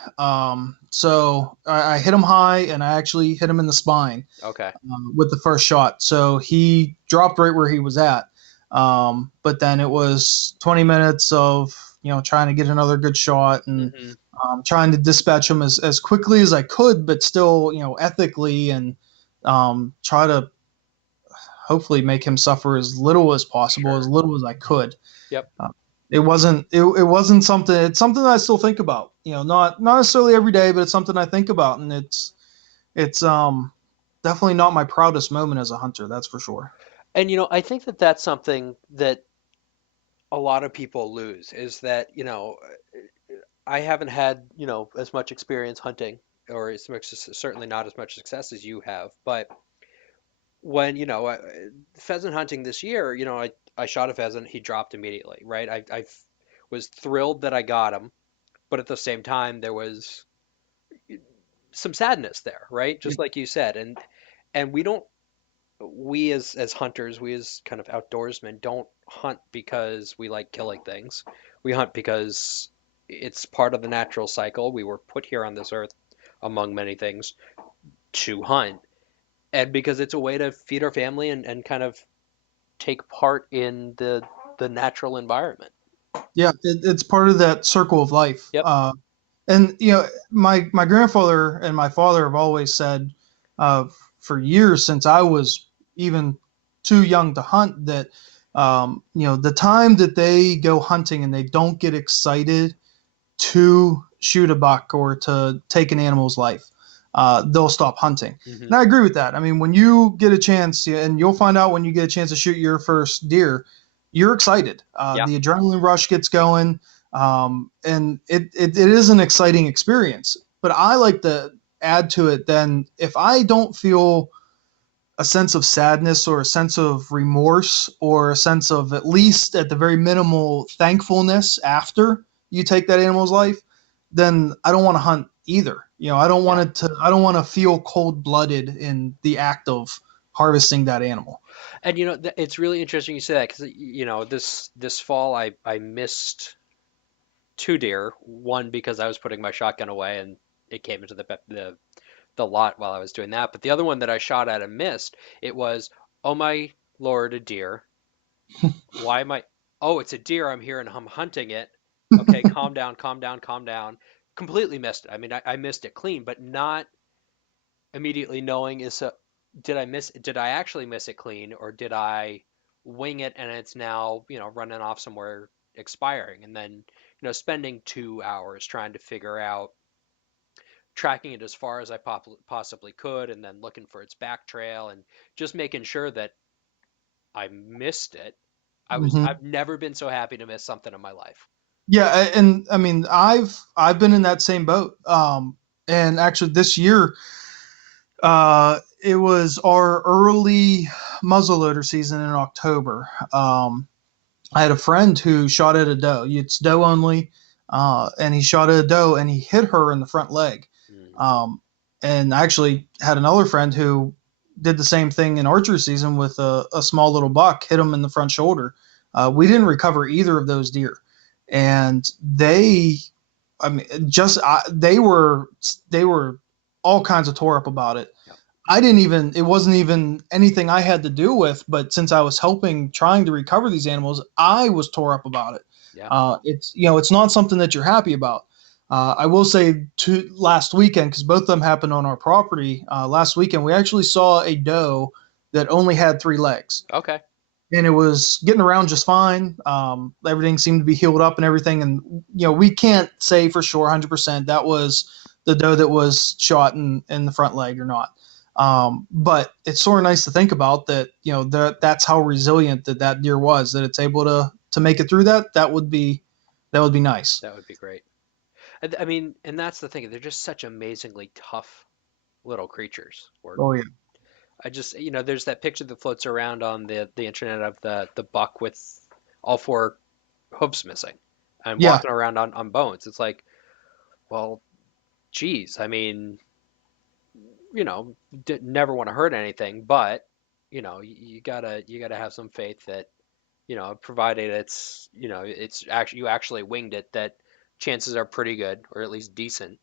So I hit him high, and I actually hit him in the spine okay. with the first shot. So he dropped right where he was at. But then it was 20 minutes of trying to get another good shot and Hmm. trying to dispatch him as quickly as I could, but still ethically and try to hopefully make him suffer as little as possible, as Sure. little as I could. Yep. It wasn't something. It's something that I still think about. Not necessarily every day, but it's something I think about, and it's definitely not my proudest moment as a hunter. That's for sure. And I think that that's something that a lot of people lose is that, I haven't had, as much experience hunting or as much, certainly not as much success as you have. But when, pheasant hunting this year, I shot a pheasant, he dropped immediately, right? I was thrilled that I got him, but at the same time, there was some sadness there, right? Just like you said. And we as hunters, we as kind of outdoorsmen don't hunt because we like killing things. We hunt because it's part of the natural cycle. We were put here on this earth, among many things, to hunt, and because it's a way to feed our family and kind of take part in the natural environment. Yeah, it's part of that circle of life. Yep. And my grandfather and my father have always said, uh, for years since I was even too young to hunt, that the time that they go hunting and they don't get excited to shoot a buck or to take an animal's life, they'll stop hunting. Hmm. And I agree with that. I mean, when you get a chance, and you'll find out when you get a chance to shoot your first deer, you're excited. Yeah. The adrenaline rush gets going, and it is an exciting experience. But I like to add to it then if I don't feel a sense of sadness or a sense of remorse or a sense of at least at the very minimal thankfulness after you take that animal's life, then I don't want to hunt either. Yeah. I don't want to feel cold blooded in the act of harvesting that animal. And it's really interesting you say that because this fall I missed two deer. One because I was putting my shotgun away and it came into the lot while I was doing that. But the other one that I shot at and missed, it was, oh my Lord, a deer. Why am I? Oh, it's a deer. I'm here and I'm hunting it. Okay, calm down, calm down, calm down. Completely missed it. I mean, I missed it clean, but not immediately knowing did I actually miss it clean or did I wing it and it's now, running off somewhere expiring and then, spending 2 hours trying to figure out tracking it as far as I possibly could and then looking for its back trail and just making sure that I missed it. Hmm. I've never been so happy to miss something in my life. Yeah, and I mean, I've been in that same boat. And actually, this year, it was our early muzzleloader season in October. I had a friend who shot at a doe. It's doe only, and he shot at a doe and he hit her in the front leg. Mm. Um, and I actually had another friend who did the same thing in archery season with a small little buck, hit him in the front shoulder. We didn't recover either of those deer, and I mean, they were all kinds of tore up about it. Yep. It wasn't even anything I had to do with, but since I was helping trying to recover these animals, I was tore up about it. Yeah. It's not something that you're happy about. I will say last weekend, because both of them happened on our property, last weekend, we actually saw a doe that only had 3 legs Okay. and it was getting around just fine. Everything seemed to be healed up and everything. And, we can't say for sure 100% that was the doe that was shot in the front leg or not. But it's sort of nice to think about that, that's how resilient that deer was, that it's able to make it through that. That would be nice. That would be great. I mean, and that's the thing. They're just such amazingly tough little creatures. Or Oh, yeah. I just, there's that picture that floats around on the internet of the buck with all four hoofs missing and Yeah. walking around on bones. It's like, well, geez, I mean, never want to hurt anything, but you gotta have some faith that, provided it's actually you actually winged it, that chances are pretty good, or at least decent,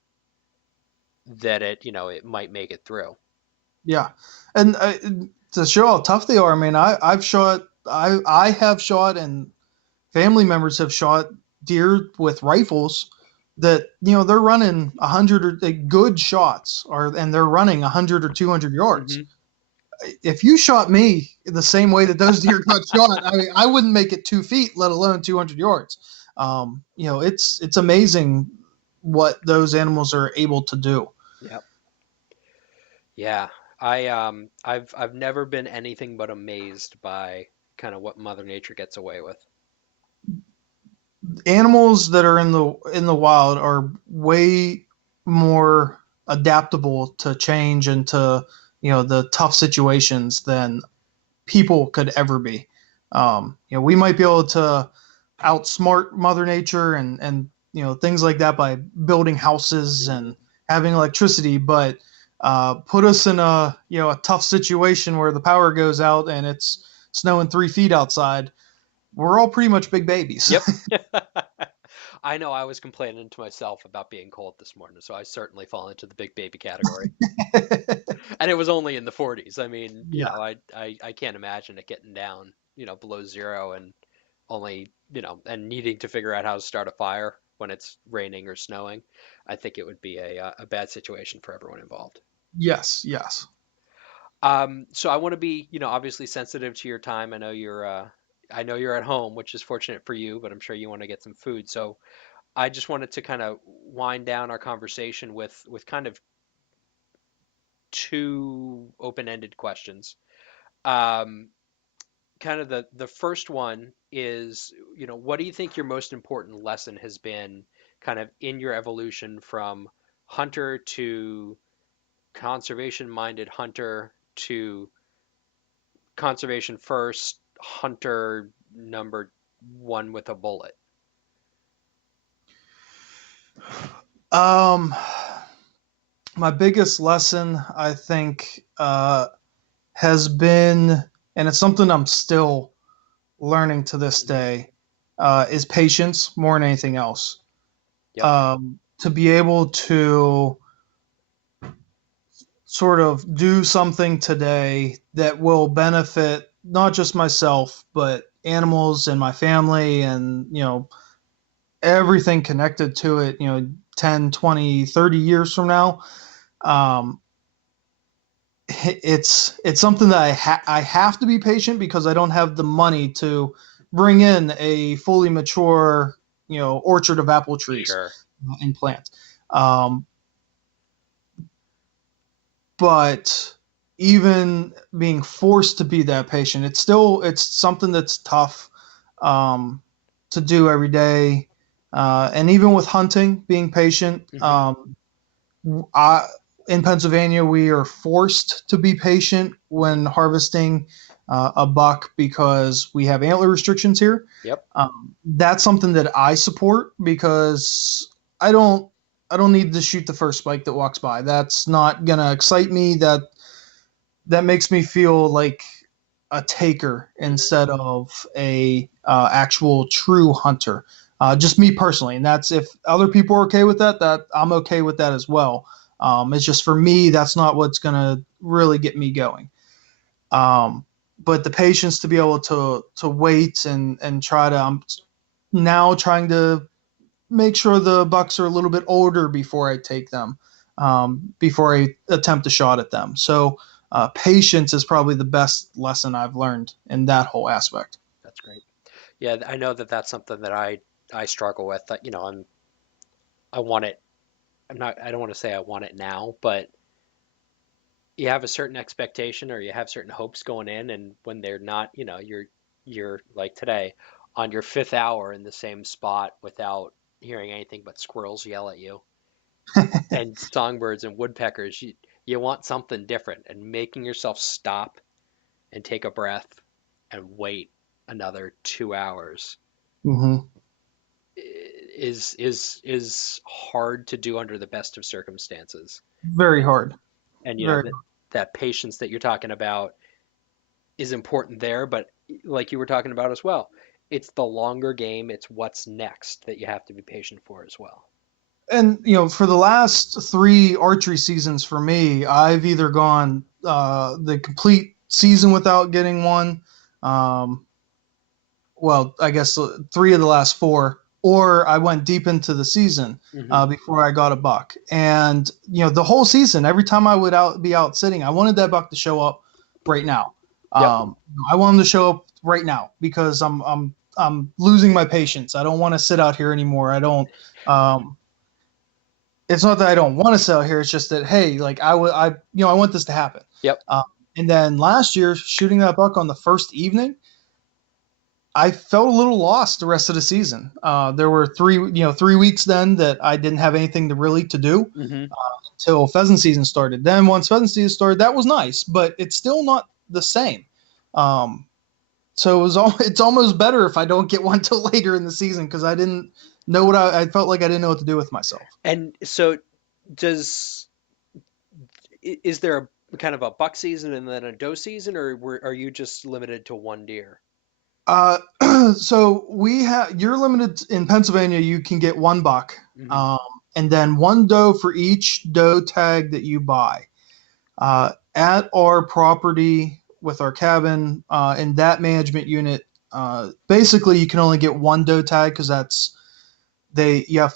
that it might make it through. Yeah, and to show how tough they are, I mean, I have shot, and family members have shot deer with rifles that they're running 100 or good shots, and they're running 100 or 200 yards. Hmm. If you shot me the same way that those deer got shot, I mean, I wouldn't make it 2 feet, let alone 200 yards. It's amazing what those animals are able to do. Yep. Yeah. I've never been anything but amazed by kind of what Mother Nature gets away with. Animals that are in the wild are way more adaptable to change and to the tough situations than people could ever be. We might be able to outsmart Mother Nature and things like that by building houses and having electricity, but put us in a tough situation where the power goes out and it's snowing 3 feet outside. We're all pretty much big babies. Yep. I know I was complaining to myself about being cold this morning, so I certainly fall into the big baby category. And it was only in the 40s. I mean, Yeah. I can't imagine it getting down, below zero, and only, and needing to figure out how to start a fire when it's raining or snowing. I think it would be a bad situation for everyone involved. Yes. Yes. So I want to be, obviously sensitive to your time. I know you're at home, which is fortunate for you, but I'm sure you want to get some food. So I just wanted to kind of wind down our conversation with kind of two open-ended questions. Um, Kind of the first one is, what do you think your most important lesson has been kind of in your evolution from hunter to conservation-minded hunter to conservation first, hunter number one with a bullet? Um, my biggest lesson, I think, has been, and it's something I'm still learning to this Hmm. day, is patience more than anything else. Yep. To be able to sort of do something today that will benefit not just myself, but animals and my family and, everything connected to it, 10, 20, 30 years from now. Um, it's something that I have to be patient because I don't have the money to bring in a fully mature orchard of apple trees Sure. and plant. Um, but even being forced to be that patient, it's something that's tough to do every day. And even with hunting, being patient. Hmm. I, in Pennsylvania, we are forced to be patient when harvesting a buck because we have antler restrictions here. Yep. That's something that I support because I don't I don't need to shoot the first spike that walks by. That's not gonna excite me. That makes me feel like a taker Hmm. instead of a actual true hunter. Just me personally, and that's if other people are okay with that. That I'm okay with that as well. It's just for me, that's not what's gonna really get me going. But the patience to be able to wait and try to. I'm now trying to make sure the bucks are a little bit older before I take them, before I attempt a shot at them. So patience is probably the best lesson I've learned in that whole aspect. That's great. Yeah, I know that that's something that I struggle with. I want it. I don't want to say I want it now, but you have a certain expectation or you have certain hopes going in, and when they're not, you're like today on your fifth hour in the same spot without hearing anything but squirrels yell at you and songbirds and woodpeckers. You want something different, and making yourself stop and take a breath and wait another 2 hours Hmm. is hard to do under the best of circumstances. Very hard. And Very. that patience that you're talking about is important there, but like you were talking about as well, it's the longer game, it's what's next that you have to be patient for as well. And for the last 3 archery seasons for me, I've either gone the complete season without getting one. Well, I guess 3 of the last 4, or I went deep into the season before I got a buck. And the whole season, every time I would be out sitting, I wanted that buck to show up right now. Yep. I want him to show up right now because I'm losing my patience. I don't want to sit out here anymore. I don't. It's not that I don't want to sit out here. It's just that, hey, like I want this to happen. Yep. And then last year, shooting that buck on the first evening, I felt a little lost the rest of the season. There were 3 weeks then that I didn't have anything to do until pheasant season started. Then once pheasant season started, that was nice, but it's still not the same. So it's almost better if I don't get one till later in the season because I didn't know what I felt like I didn't know what to do with myself. And so is there a kind of a buck season and then a doe season, or are you just limited to one deer? So you're limited in Pennsylvania. You can get 1 buck, and then 1 doe for each doe tag that you buy. At our property with our cabin, in that management unit, basically you can only get 1 doe tag because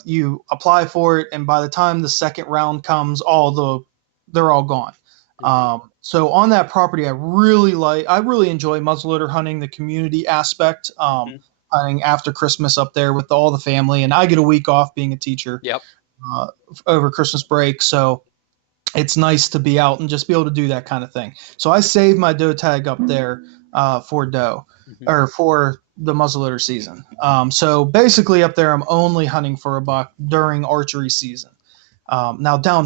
you apply for it, and by the time the second round comes, they're all gone. So on that property, I really enjoy muzzleloader hunting, the community aspect, hunting after Christmas up there with all the family, and I get a week off being a teacher. Yep. Over Christmas break, so it's nice to be out and just be able to do that kind of thing. So I save my doe tag up there for doe or for the muzzleloader season. So basically up there, I'm only hunting for a buck during archery season. Now down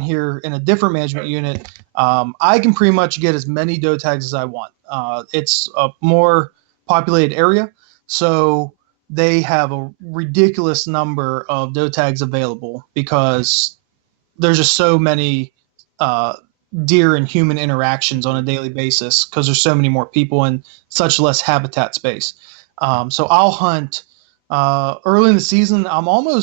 here in a different management unit, I can pretty much get as many doe tags as I want. It's a more populated area, so they have a ridiculous number of doe tags available because there's just so many deer and human interactions on a daily basis because there's so many more people and such less habitat space. So I'll hunt early in the season. I'm not going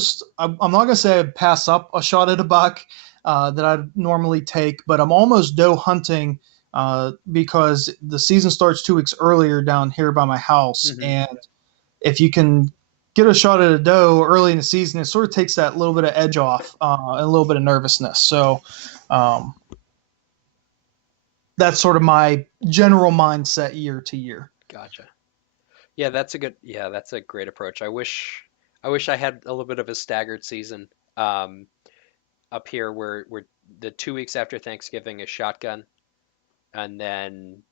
to say I'd pass up a shot at a buck that I'd normally take, but I'm almost doe hunting because the season starts 2 weeks earlier down here by my house. And if you can get a shot at a doe early in the season, it sort of takes that little bit of edge off and a little bit of nervousness. So that's sort of my general mindset year to year. Gotcha. Yeah, that's a great approach. I wish I had a little bit of a staggered season up here where the 2 weeks after Thanksgiving is shotgun, and then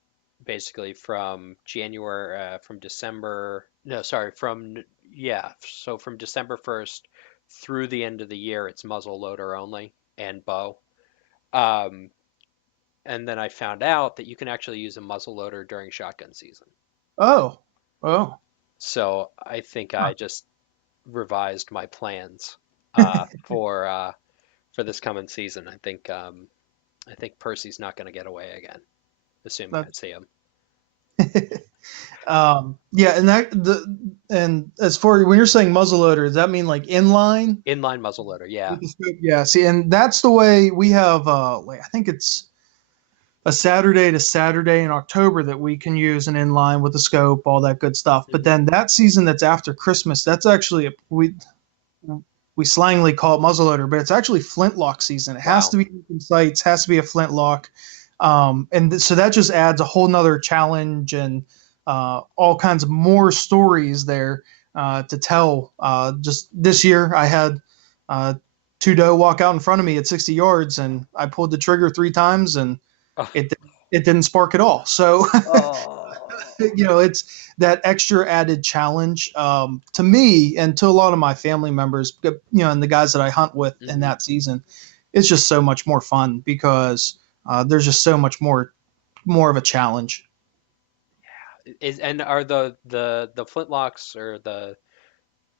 basically from December 1st through the end of the year, it's muzzle loader only and bow. And then I found out that you can actually use a muzzle loader during shotgun season. Oh. So I think I just revised my plans for this coming season. I think Percy's not going to get away again, assuming I see him. And as for when you're saying muzzleloader, does that mean like inline? Inline muzzleloader, yeah. Yeah. See, and that's the way we have. I think it's a Saturday to Saturday in October that we can use an inline with the scope, all that good stuff. But then that season that's after Christmas, that's actually we slangily call it muzzleloader, but it's actually flintlock season. It has to be open sights, has to be a flintlock. So that just adds a whole nother challenge and all kinds of more stories there to tell. Just this year, I had 2 doe walk out in front of me at 60 yards, and I pulled the trigger 3 times, and it didn't spark at all. So, it's that extra added challenge to me and to a lot of my family members, and the guys that I hunt with in that season. It's just so much more fun because there's just so much more of a challenge. And are the flintlocks or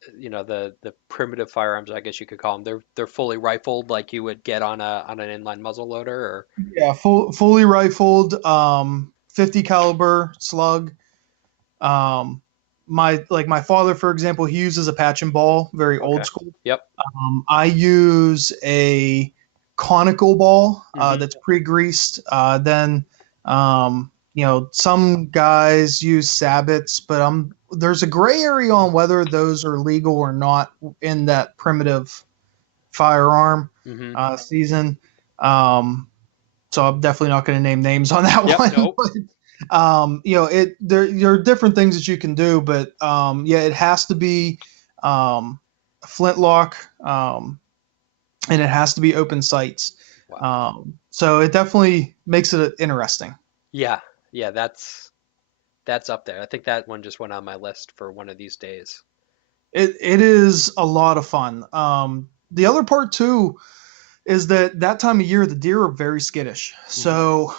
the primitive firearms, I guess you could call them. They're fully rifled like you would get on an inline muzzle loader, or Yeah, fully rifled, 50 caliber slug. Um, my father, for example, he uses a patch and ball, very old okay. school. Yep. I use a conical ball Hmm. that's pre-greased. Then some guys use sabots, but there's a gray area on whether those are legal or not in that primitive firearm Hmm. season. So I'm definitely not going to name names on that Yep. one. Nope. But, there are different things that you can do, but yeah, it has to be flintlock, and it has to be open sights. Wow. So it definitely makes it interesting. Yeah. Yeah. That's up there. I think that one just went on my list for one of these days. It is a lot of fun. The other part too is that time of year the deer are very skittish, Hmm. so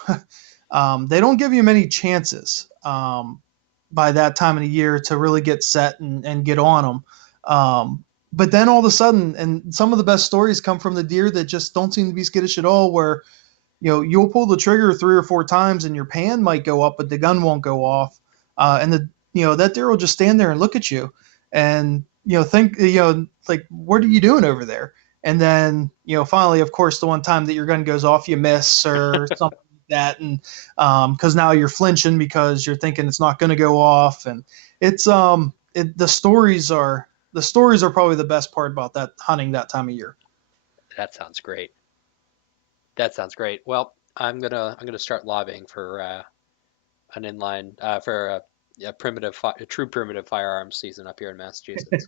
they don't give you many chances by that time of the year to really get set and get on them. But then all of a sudden, and some of the best stories come from the deer that just don't seem to be skittish at all, where you'll pull the trigger 3 or 4 times and your pan might go up, but the gun won't go off, and that deer will just stand there and look at you, and think like, what are you doing over there? And then finally, of course, the one time that your gun goes off, you miss or something like that, and because now you're flinching because you're thinking it's not going to go off, and it's the stories are probably the best part about that hunting that time of year. That sounds great. That sounds great. Well, I'm gonna start lobbying for an inline for a true primitive firearms season up here in Massachusetts.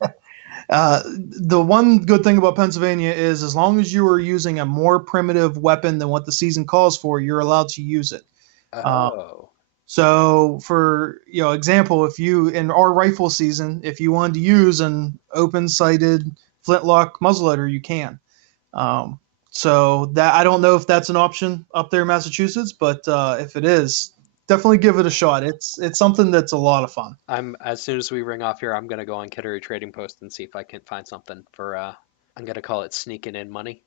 The one good thing about Pennsylvania is as long as you are using a more primitive weapon than what the season calls for, you're allowed to use it. Uh, Oh. so, for example, if you in our rifle season, if you wanted to use an open-sighted flintlock muzzleloader, you can. Um, so that I don't know if that's an option up there in Massachusetts, but if it is, definitely give it a shot. It's something that's a lot of fun. I'm as soon as we ring off here, I'm gonna go on Kittery Trading Post and see if I can find something for I'm gonna call it sneaking in money.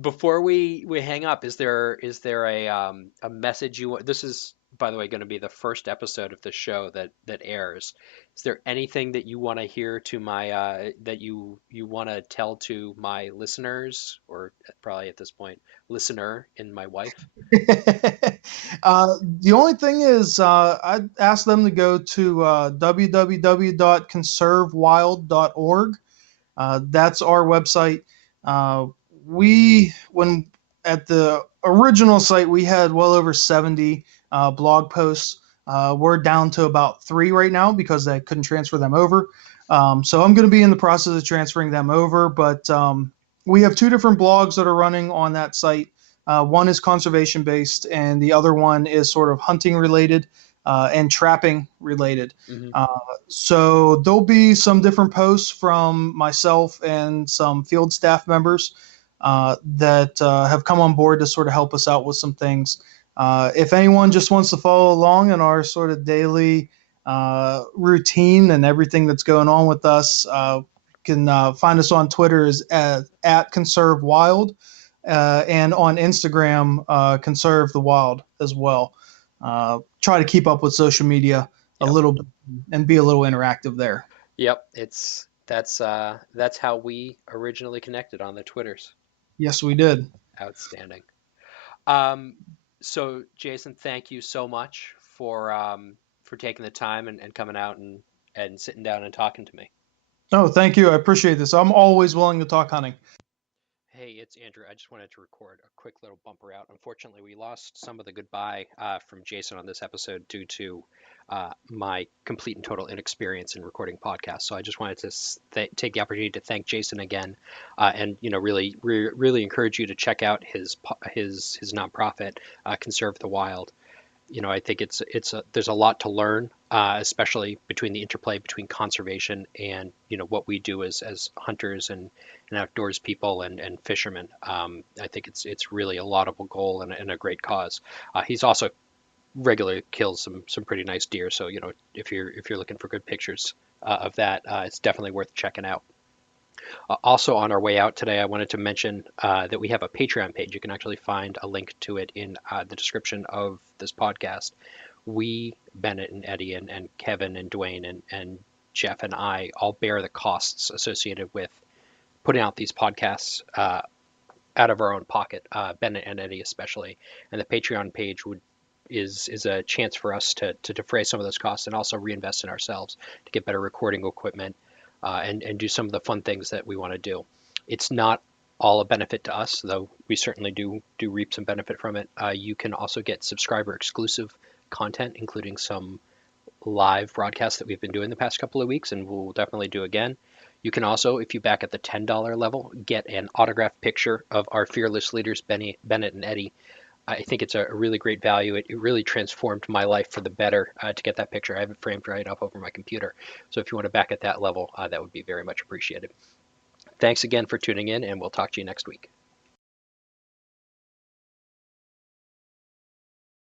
Before we hang up, is there a message you want? This is, by the way, going to be the first episode of the show that airs. Is there anything that you want to hear to my that you want to tell to my listeners, or probably at this point, listener in my wife? The only thing is, I'd ask them to go to www.conservewild.org. That's our website. When at the original site, we had well over 70 blog posts. We're down to about 3 right now because I couldn't transfer them over. So I'm going to be in the process of transferring them over. But we have 2 different blogs that are running on that site. One is conservation based, and the other one is sort of hunting related and trapping related. Hmm. So there'll be some different posts from myself and some field staff members that have come on board to sort of help us out with some things. If anyone just wants to follow along in our sort of daily routine and everything that's going on with us, can find us on Twitter as at Conserve Wild, and on Instagram, Conserve the Wild as well. Try to keep up with social media a Yep. little bit and be a little interactive there. Yep. That's how we originally connected on the Twitters. Yes, we did. Outstanding. Um, so Jason, thank you so much for taking the time and coming out and sitting down and talking to me. Oh, thank you. I appreciate this. I'm always willing to talk hunting. Hey, it's Andrew. I just wanted to record a quick little bumper out. Unfortunately, we lost some of the goodbye from Jason on this episode due to my complete and total inexperience in recording podcasts. So I just wanted to take the opportunity to thank Jason again, and really encourage you to check out his nonprofit, Conserve the Wild. I think there's a lot to learn, especially between the interplay between conservation and what we do as hunters and outdoors people and fishermen. I think it's really a laudable goal and a great cause. He's also regularly kills some pretty nice deer. So if you're looking for good pictures of that, it's definitely worth checking out. Also, on our way out today, I wanted to mention that we have a Patreon page. You can actually find a link to it in the description of this podcast. We, Bennett and Eddie and Kevin and Dwayne and Jeff and I all bear the costs associated with putting out these podcasts out of our own pocket, Bennett and Eddie especially. And the Patreon page is a chance for us to defray some of those costs and also reinvest in ourselves to get better recording equipment and do some of the fun things that we want to do. It's not all a benefit to us, though we certainly do reap some benefit from it. You can also get subscriber exclusive content, including some live broadcasts that we've been doing the past couple of weeks, and we'll definitely do again. You can also, if you back at the $10 level, get an autographed picture of our fearless leaders, Bennett and Eddie. I think it's a really great value. It really transformed my life for the better to get that picture. I have it framed right up over my computer. So if you want to back at that level, that would be very much appreciated. Thanks again for tuning in, and we'll talk to you next week.